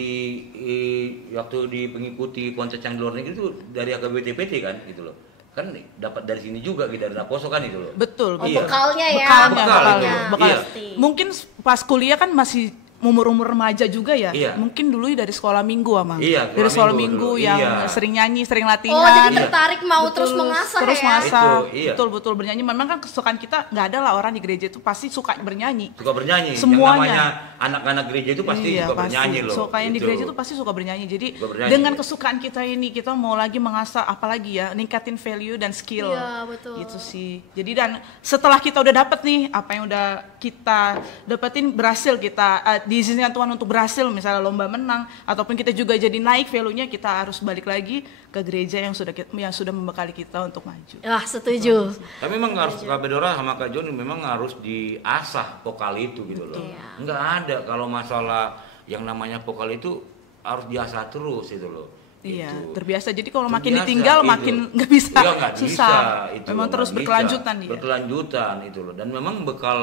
pengikuti konser yang di luar negeri itu dari AKBTPT kan gitu loh, kan dapat dari sini juga gitu, dari Naposo kan itu loh. Betul. Oh, Iya. bekalnya ya, Bekalnya, Bekal, bekalnya, iya. Bekal. Iya. pasti. Mungkin pas kuliah kan masih umur-umur remaja juga ya. Iya. Mungkin dulu dari sekolah minggu, Amang. Iya, dari sekolah minggu dulu. yang Iya. sering nyanyi, sering latihan. Oh, jadi tertarik mau terus mengasah terus ya. mengasah. Itu, iya. Betul bernyanyi. Memang kan kesukaan kita nggak ada lah orang di gereja itu pasti suka bernyanyi. Suka bernyanyi. Semuanya. Yang namanya anak-anak gereja itu pasti suka bernyanyi loh. Suka yang di Gitu. gereja itu pasti suka bernyanyi. Jadi Suka bernyanyi. dengan kesukaan kita ini kita mau lagi mengasah apalagi ya, ningkatin value dan skill. Iya, betul. Itu sih. Jadi dan setelah kita udah dapet nih apa yang udah kita dapetin, berhasil kita diizinkan Tuhan untuk berhasil, misalnya lomba menang ataupun kita juga jadi naik value-nya, kita harus balik lagi ke gereja yang sudah membekali kita untuk maju. Wah, setuju. Tapi memang harus Kak Bedora sama Kak Joni memang harus diasah vokal itu gitu loh. Iya. Nggak ada kalau masalah yang namanya vokal itu harus diasah terus itu loh. Iya, Itu. terbiasa. Jadi kalau makin Terbiasa, ditinggal itu. makin nggak bisa, Iya, nggak susah. bisa, itu Memang loh, terus nggak berkelanjutan bisa. dia. Berkelanjutan itu loh. Dan memang bekal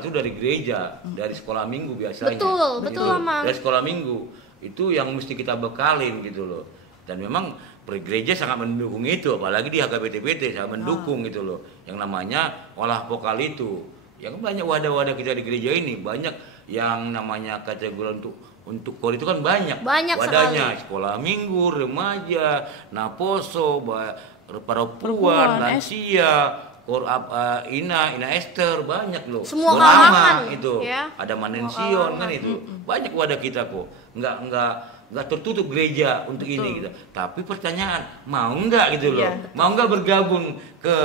itu dari gereja, dari sekolah minggu biasanya. Betul, Itu, Amang. dari sekolah minggu itu yang mesti kita bekalin gitu loh. Dan memang gereja sangat mendukung itu, apalagi di HKBTPT sangat mendukung gitu loh. Yang namanya olah vokal itu. Yang banyak wadah-wadah kita di gereja ini, banyak yang namanya kategori untuk kor itu kan banyak wadahnya, sekali. sekolah minggu, remaja, naposo, perempuan, Perempuan, lansia, kor ina Esther, banyak loh. Semua Sekolah kalangan, Ama itu, ya. ada Manension kan itu, banyak wadah kita kok, nggak tertutup gereja untuk ini gitu. Tapi pertanyaan, mau nggak gitu loh, Iya, mau nggak bergabung ke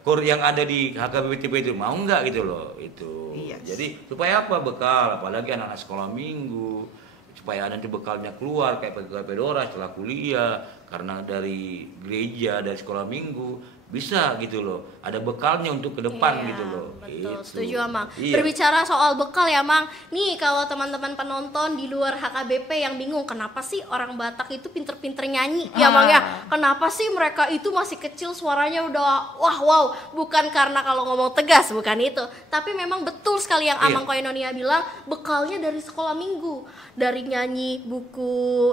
kor yang ada di HKBTP itu, mau nggak gitu loh, itu. Yes. Jadi supaya apa, bekal, apalagi anak-anak sekolah minggu, supaya nanti bekalnya keluar kayak Pedora setelah kuliah, karena dari gereja, dari sekolah minggu bisa gitu loh, ada bekalnya untuk ke depan Iya, gitu loh. betul, Gitu. setuju Amang. Iya. Berbicara soal bekal ya Mang, nih kalau teman-teman penonton di luar HKBP yang bingung kenapa sih orang Batak itu pinter-pinter nyanyi ya Mang ya, kenapa sih mereka itu masih kecil suaranya udah wow, bukan karena kalau ngomong tegas, bukan itu, tapi memang betul sekali yang Amang Koinonia bilang, bekalnya dari sekolah minggu, dari nyanyi buku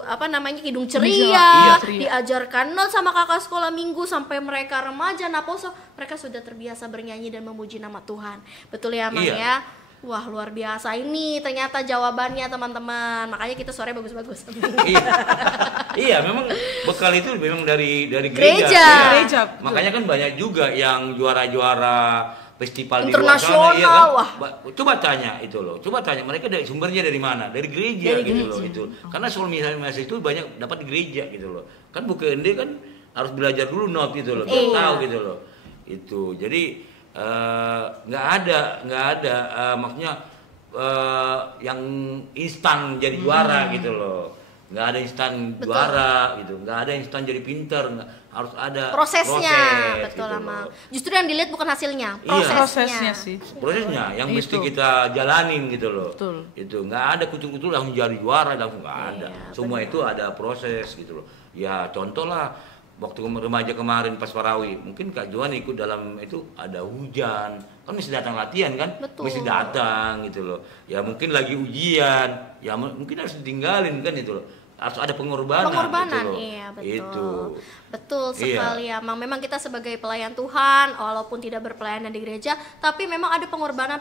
Kidung Ceria, Ceria. diajarkan not sama kakak sekolah minggu sampai mereka remaja naposo, mereka sudah terbiasa bernyanyi dan memuji nama Tuhan. Betul ya Mang ya? Wah, luar biasa ini ternyata jawabannya teman-teman. Makanya kita suaranya bagus-bagus. Iya, memang bekal itu memang dari Gereja. gereja. Gereja. Makanya kan banyak juga yang juara-juara festival di luar Internasional, sana, iya kan? wah. Coba tanya itu loh, coba tanya mereka dari sumbernya dari mana? Dari gereja Dari gitu gereja. loh itu. Karena soal misalnya itu banyak dapat di gereja gitu loh. Kan bukan dia kan harus belajar dulu not gitu loh, biar tahu gitu loh. Itu. Jadi nggak ada maksudnya yang instan jadi juara gitu loh. Nggak ada instan juara gitu, nggak ada instan jadi pinter, harus ada Prosesnya, proses, betul gitu Amang. loh. Justru yang dilihat bukan hasilnya, Iya. Prosesnya sih. Prosesnya yang Itu. mesti kita jalanin gitu loh. Betul. Itu nggak ada kucuk-kucuk langsung jadi juara, langsung nggak ada. Iya, Semua itu ada proses gitu loh. Ya contoh lah waktu remaja kemarin pas Parawi, mungkin Kak Joan ikut dalam itu ada hujan, kan mesti datang latihan kan, Betul. mesti datang gitu loh. Ya mungkin lagi ujian, ya mungkin harus ditinggalin kan itu loh. Harus ada pengorbanan gitu loh. Iya betul. Itu. Betul Iya. sekali ya Mang. Memang kita sebagai pelayan Tuhan, walaupun tidak berpelayanan di gereja, tapi memang ada pengorbanan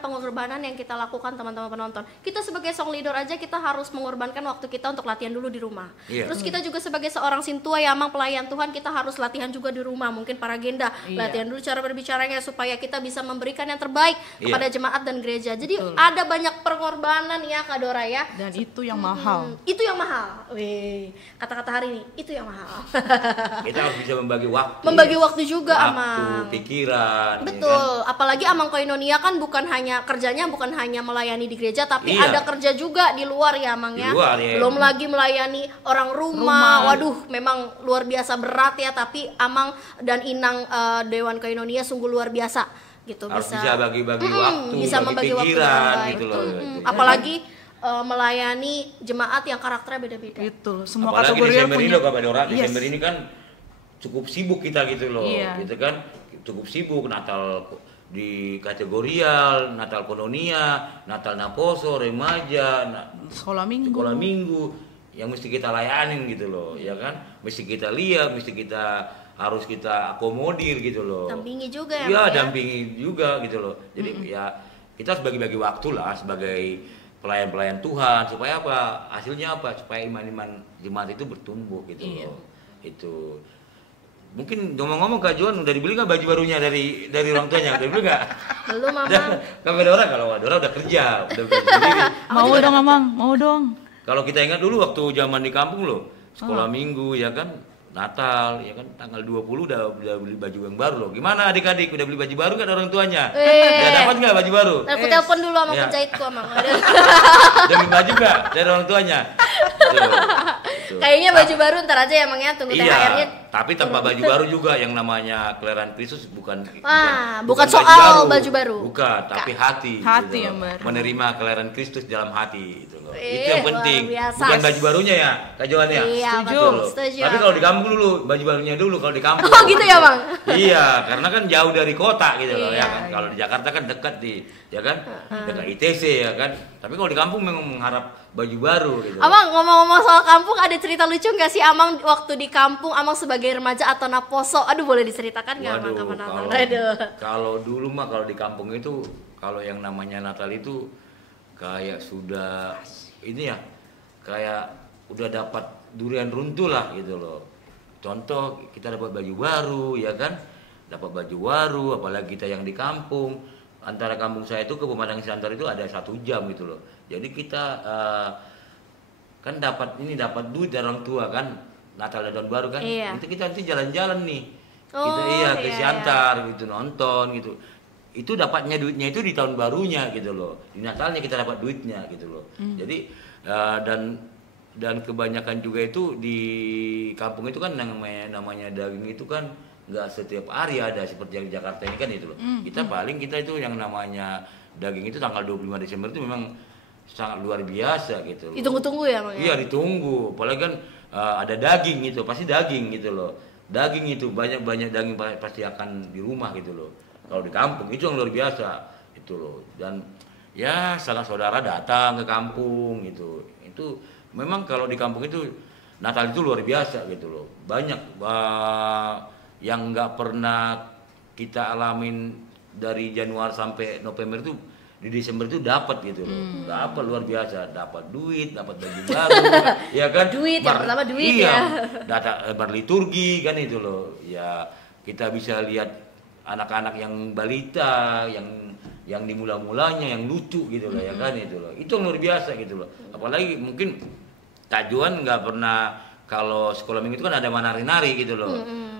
yang kita lakukan teman-teman penonton. Kita sebagai song leader aja kita harus mengorbankan waktu kita untuk latihan dulu di rumah. Iya. Terus kita juga sebagai seorang sintua ya Mang, pelayan Tuhan, kita harus latihan juga di rumah. Mungkin para agenda, latihan dulu cara berbicaranya supaya kita bisa memberikan yang terbaik kepada jemaat dan gereja. Jadi ada banyak pengorbanan ya Kak Dora ya. Dan itu yang mahal. Itu yang mahal. Wih, kata-kata hari ini itu yang mahal. Kita harus bisa membagi waktu. Membagi waktu juga, waktu, Amang. pikiran. Betul, apalagi Amang Koinonia kan bukan hanya kerjanya bukan hanya melayani di gereja, tapi Iya. ada kerja juga di luar ya Amang ya. Di luar, ya. Belum lagi melayani orang rumah. Waduh, memang luar biasa berat ya, tapi Amang dan Inang Dewan Koinonia sungguh luar biasa gitu. Harus bisa bagi-bagi waktu, bisa bagi membagi waktu pikiran dengan baik. gitu loh. Apalagi melayani jemaat yang karakternya beda-beda. Itu semua Apalagi kategori Desember ini punya. loh Kak Bedora, Yes. Desember ini kan cukup sibuk kita gitu loh, Iya. gitu kan, cukup sibuk. Natal di kategorial, Natal Kononia, Natal Naposo, remaja, Sekolah minggu. sekolah minggu yang mesti kita layanin gitu loh, ya kan, mesti kita lihat, mesti kita harus kita akomodir gitu loh. Dampingi juga ya, Iya, Mang, ya? dampingi juga gitu loh. Jadi ya kita harus bagi-bagi waktu lah sebagai pelayan-pelayan Tuhan, supaya apa? Hasilnya apa? Supaya iman-iman jemaat itu bertumbuh gitu loh. Itu. Mungkin ngomong-ngomong Kak Juan udah dibeli nggak baju barunya dari orang tuanya? Udah dibeli nggak? Belum, Amang. Kan beda orang, kalau ada orang udah kerja, udah sendiri. Mau dong Amang, mau dong. Kalau kita ingat dulu waktu zaman di kampung loh, sekolah minggu ya kan, Natal ya kan, tanggal 20 udah beli baju yang baru loh. Gimana adik-adik, udah beli baju baru nggak orang tuanya? Udah dapat nggak baju baru? Aku telepon dulu sama Ya. penjahitku, Amang. Udah beli baju nggak dari orang tuanya? Tuh. Kayaknya baju baru ntar aja ya, Mang ya, tunggu Iya, THR-nya. tapi tanpa baju baru juga yang namanya kelahiran Kristus bukan Bukan baju baru. Bukan, tapi hati. Hati gitu yang loh. baru. Menerima kelahiran Kristus dalam hati itu loh. Itu Ih, yang penting. luar biasa. Bukan baju barunya ya, Kak Johan ya. Iya, Setuju. betul. Loh. Setuju. Tapi kalau di kampung dulu, baju barunya dulu kalau di kampung. Oh, gitu ya, Bang? Iya, karena kan jauh dari kota gitu loh Iya. ya kan. Kalau di Jakarta kan dekat ya kan? Dekat ITC ya kan. Tapi kalau di kampung memang mengharap baju baru gitu. Amang, ngomong-ngomong soal kampung, ada cerita lucu nggak sih Amang waktu di kampung, Amang sebagai remaja atau naposo? Aduh, boleh diceritakan nggak Amang kapan Amang? Kalau dulu mah kalau di kampung itu kalau yang namanya Natal itu kayak sudah ini ya, kayak udah dapat durian runtuh lah gitu loh. Contoh kita dapat baju baru ya kan, dapat baju baru, apalagi kita yang di kampung. Antara kampung saya itu ke Pematang Siantar itu ada 1 jam gitu loh. Jadi kita kan dapat duit dari orang tua kan, Natal dan Tahun Baru kan. Iya. Itu kita nanti jalan-jalan nih. Oh, Kita ke iya, Siantar gitu, nonton gitu. Itu dapatnya duitnya itu di tahun barunya gitu loh. Di Natalnya kita dapat duitnya gitu loh. Jadi dan kebanyakan juga itu di kampung itu kan namanya daging itu kan nggak setiap hari ada seperti yang di Jakarta ini kan itu loh. Kita itu yang namanya daging itu tanggal 25 Desember itu memang sangat luar biasa gitu loh. Ditunggu-tunggu ya, Mang? Iya, ditunggu. Apalagi kan ada daging gitu, pasti daging gitu loh. Daging itu banyak daging pasti akan di rumah gitu loh. Kalau di kampung itu yang luar biasa itu loh. Dan ya sanak saudara datang ke kampung gitu. Itu memang kalau di kampung itu Natal itu luar biasa gitu loh. Banyak yang nggak pernah kita alamin dari Januari sampai November itu di Desember itu dapat gitu loh. Dapat luar biasa, dapat duit, dapat baju baru, ya kan? Duit, yang pertama duit iya, ya. Data berliturgi kan itu loh. Ya kita bisa lihat anak-anak yang balita, yang dimula-mulanya yang lucu gitu loh ya kan itu loh. Itu yang luar biasa gitu loh. Apalagi mungkin Kak Juan nggak pernah, kalau sekolah minggu itu kan ada menari-nari gitu loh.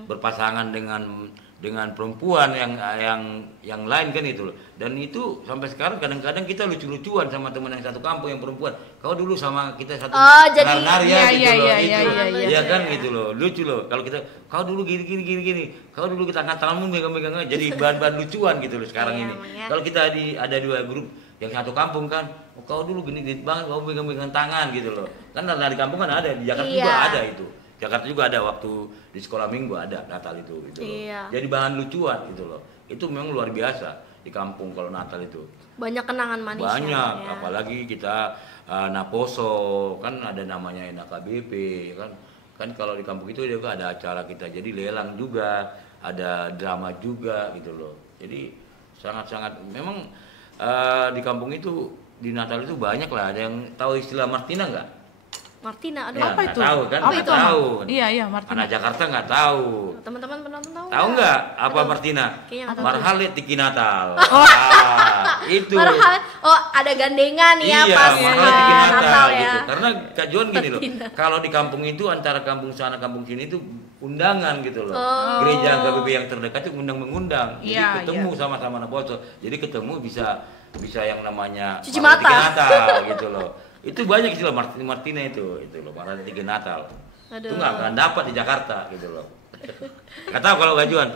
Berpasangan dengan perempuan yang lain kan itu loh. Dan itu sampai sekarang kadang-kadang kita lucu-lucuan sama teman yang satu kampung yang perempuan. Kau dulu sama kita satu jadi nari ya gitu loh. iya, kan gitu loh. Lucu loh. Kalau kita kau dulu gini. Kau dulu kita tanganmu megang-megang jadi bahan-bahan lucuan gitu loh sekarang ini. Kalau kita ada 2 grup yang satu kampung kan, kau dulu gini banget, kau megang-megang tangan gitu loh. Kan di kampung kan ada, di Jakarta juga ada itu. Jakarta juga ada waktu di sekolah minggu ada Natal itu gitu loh. Iya. Jadi bahan lucuan gitu loh. Itu memang luar biasa di kampung kalau Natal itu. Banyak kenangan manis. Banyak, ya. apalagi kita Naposo kan ada namanya NKBP kan. Kan kalau di kampung itu juga ada acara kita. Jadi lelang juga, ada drama juga gitu loh. Jadi sangat-sangat memang di kampung itu di Natal itu banyak lah. Ada yang tahu istilah Martina nggak? Martina, aduh, Ya, apa nggak itu? tahu kan? Apa Nggak itu? tahu. Iya, Martina. Anak Jakarta nggak tahu. teman-teman penonton tahu? Tahu nggak apa Martina? Kayaknya nggak tahu. Marhalet Tiki Natal. Itu. Oh, ada gandengan ya Iya, pas Marhalet Tiki Natal, Natal ya. gitu. Karena Kak Juan gini loh. Kalau di kampung itu antara kampung sana kampung sini itu undangan gitu loh. Gereja KBB yang terdekat itu mengundang. Jadi Iya, ketemu sama-sama Naposo. Jadi ketemu bisa yang namanya Cuci Marhalet mata. Tiki Natal gitu loh. Itu banyak sih loh Martina itu loh Marhalet Tiki Natal. Aduh. Itu nggak akan dapat di Jakarta gitu loh. Nggak tahu kalau Kak Juan.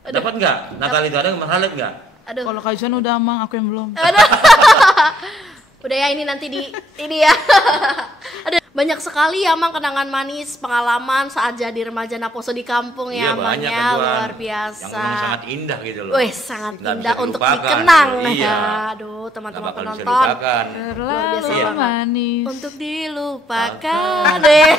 Dapat nggak? Natal itu ada Marhalet nggak? Aduh. Kalau Kak Juan udah Amang, aku yang belum. Udah ya, ini nanti ini ya. Aduh, banyak sekali ya Mang kenangan manis, pengalaman saat jadi remaja Naposo di kampung ya Mang banyak, ya, Tuan. luar biasa. Yang memang sangat indah gitu loh. Wih, sangat Nggak indah bisa untuk dilupakan. dikenang. Iya. Aduh, teman-teman Nggak bakal bisa penonton. dilupakan. Luar biasa Terlalu banget. manis. Untuk dilupakan deh.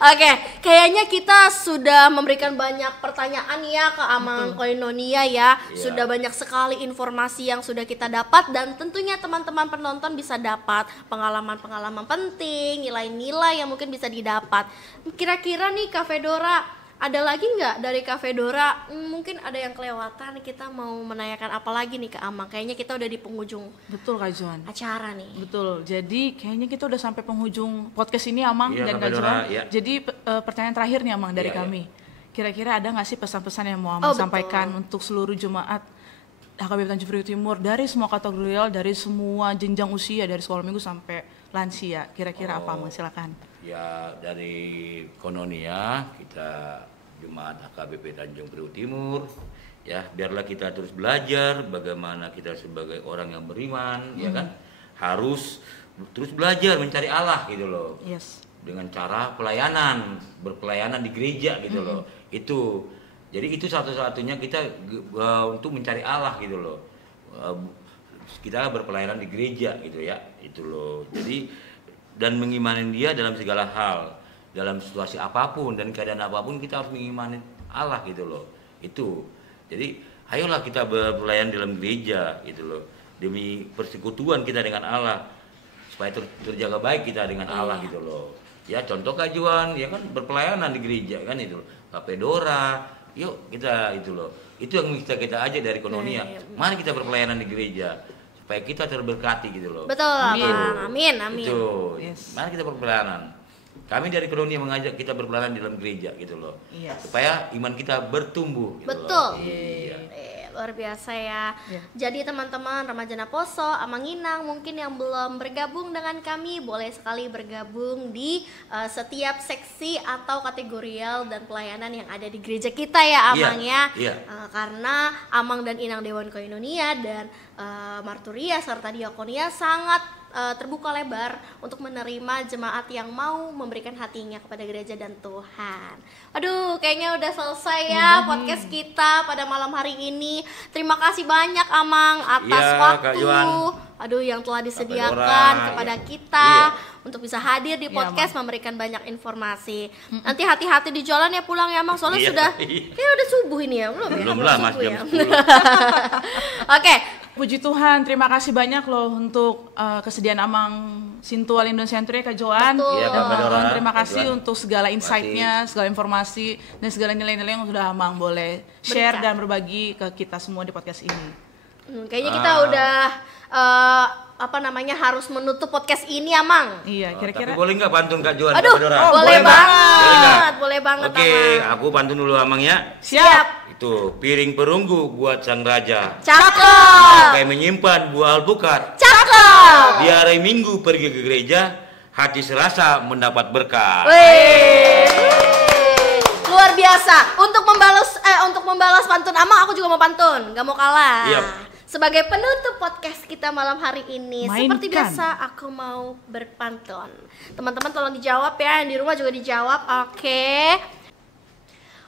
Oke, kayaknya kita sudah memberikan banyak pertanyaan ya ke Amang Koinonia ya. Iya. Sudah banyak sekali informasi yang sudah kita dapat dan tentunya teman-teman penonton bisa dapat pengalaman-pengalaman penting, nilai-nilai yang mungkin bisa didapat. Kira-kira nih Kak Fedora, ada lagi nggak dari Kak Fedora? Mungkin ada yang kelewatan, kita mau menanyakan apa lagi nih ke Amang? Kayaknya kita udah di penghujung Betul Kak Joan. acara nih. Betul. Jadi kayaknya kita udah sampai penghujung podcast ini Amang Iya, dan Kak Kak Dora, Joan. iya. Jadi pertanyaan terakhir nih Amang dari Iya, kami. Kira-kira ada nggak sih pesan-pesan yang mau Oh, Amang betul. sampaikan untuk seluruh jemaat HKBP Tanjung Priok Timur dari semua kategori, dari semua jenjang usia, dari sekolah minggu sampai lansia. Kira-kira apa Amang? Silakan. Ya dari Koinonia kita Jemaat HKBP Tanjung Priok Timur ya biarlah kita terus belajar bagaimana kita sebagai orang yang beriman ya kan harus terus belajar mencari Allah gitu loh. Yes. Dengan cara pelayanan, berpelayanan di gereja gitu loh. Itu. Jadi itu satu-satunya kita untuk mencari Allah gitu loh. Kita berpelayanan di gereja gitu ya. Itu loh. Jadi dan mengimani Dia dalam segala hal, dalam situasi apapun dan keadaan apapun kita harus mengimani Allah gitu loh. Itu. Jadi ayolah kita berpelayanan dalam gereja gitu loh. Demi persekutuan kita dengan Allah supaya terjaga baik kita dengan Allah gitu loh. Ya contoh kajuan ya kan berpelayanan di gereja kan itu Kak Fedora, yuk kita itu loh. Itu yang kita ajak dari Koinonia. Mari kita berpelayanan di gereja supaya kita terberkati gitu loh. Betul, Bang. Amin, amin. Itu. Yes. Mari kita berpelayanan. Kami dari Koinonia mengajak kita berpelayanan di dalam gereja gitu loh. Yes. Supaya iman kita bertumbuh gitu Betul. loh. Iya. Luar biasa ya. Iya. Jadi teman-teman remaja Naposo, Amang Inang mungkin yang belum bergabung dengan kami boleh sekali bergabung di setiap seksi atau kategorial dan pelayanan yang ada di gereja kita ya Amang Iya, ya. iya. Karena Amang dan Inang Dewan Koinonia dan Marturia serta Diakonia sangat terbuka lebar untuk menerima jemaat yang mau memberikan hatinya kepada gereja dan Tuhan. Aduh, kayaknya udah selesai ya podcast kita pada malam hari ini. Terima kasih banyak Amang atas Iya, Kak waktu. Yuan. Aduh, yang telah disediakan Dora, kepada iya. kita Iya. untuk bisa hadir di Iya, podcast memberikan banyak informasi. Nanti hati-hati di jalan ya pulang ya Amang, soalnya Iya, sudah iya. kayak udah subuh ini ya, belum ya? Belum lah Mas subuh jam ya? 10. Oke, Puji Tuhan, terima kasih banyak loh untuk kesediaan Amang Sintu Alindo Senturi Kak Joan. Betul. Iya, Kak Fedora. Terima Kak kasih Joan. untuk segala insight-nya, segala informasi dan segala nilai-nilai yang sudah Amang boleh share Berikan. dan berbagi ke kita semua di podcast ini. Kayaknya kita udah harus menutup podcast ini Amang. Iya, kira-kira. Tapi boleh nggak pantun Kak Joan? Aduh, Kak Fedora? boleh nggak? banget, Boleh nggak? boleh banget Oke, Amang. aku pantun dulu Amang ya. Siap. Itu piring perunggu buat sang raja. Cakep. Pakai menyimpan buah alpukat. Cakep. Di hari Minggu pergi ke gereja, hati serasa mendapat berkah. Wih. Luar biasa. Untuk membalas pantun Amang, aku juga mau pantun, gak mau kalah. Iya. Sebagai penutup podcast kita malam hari ini, seperti Mainkan. biasa aku mau berpantun. Teman-teman tolong dijawab ya, yang di rumah juga dijawab. Oke.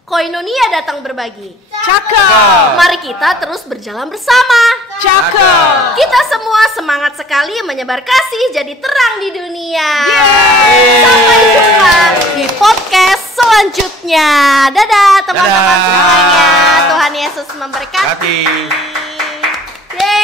Koinonia datang berbagi. Cakep. Mari kita terus berjalan bersama. Cakep. Kita semua semangat sekali menyebar kasih jadi terang di dunia. Sampai jumpa di podcast selanjutnya. Dadah teman-teman Dadah. semuanya. Tuhan Yesus memberkati. Hati. Yeay.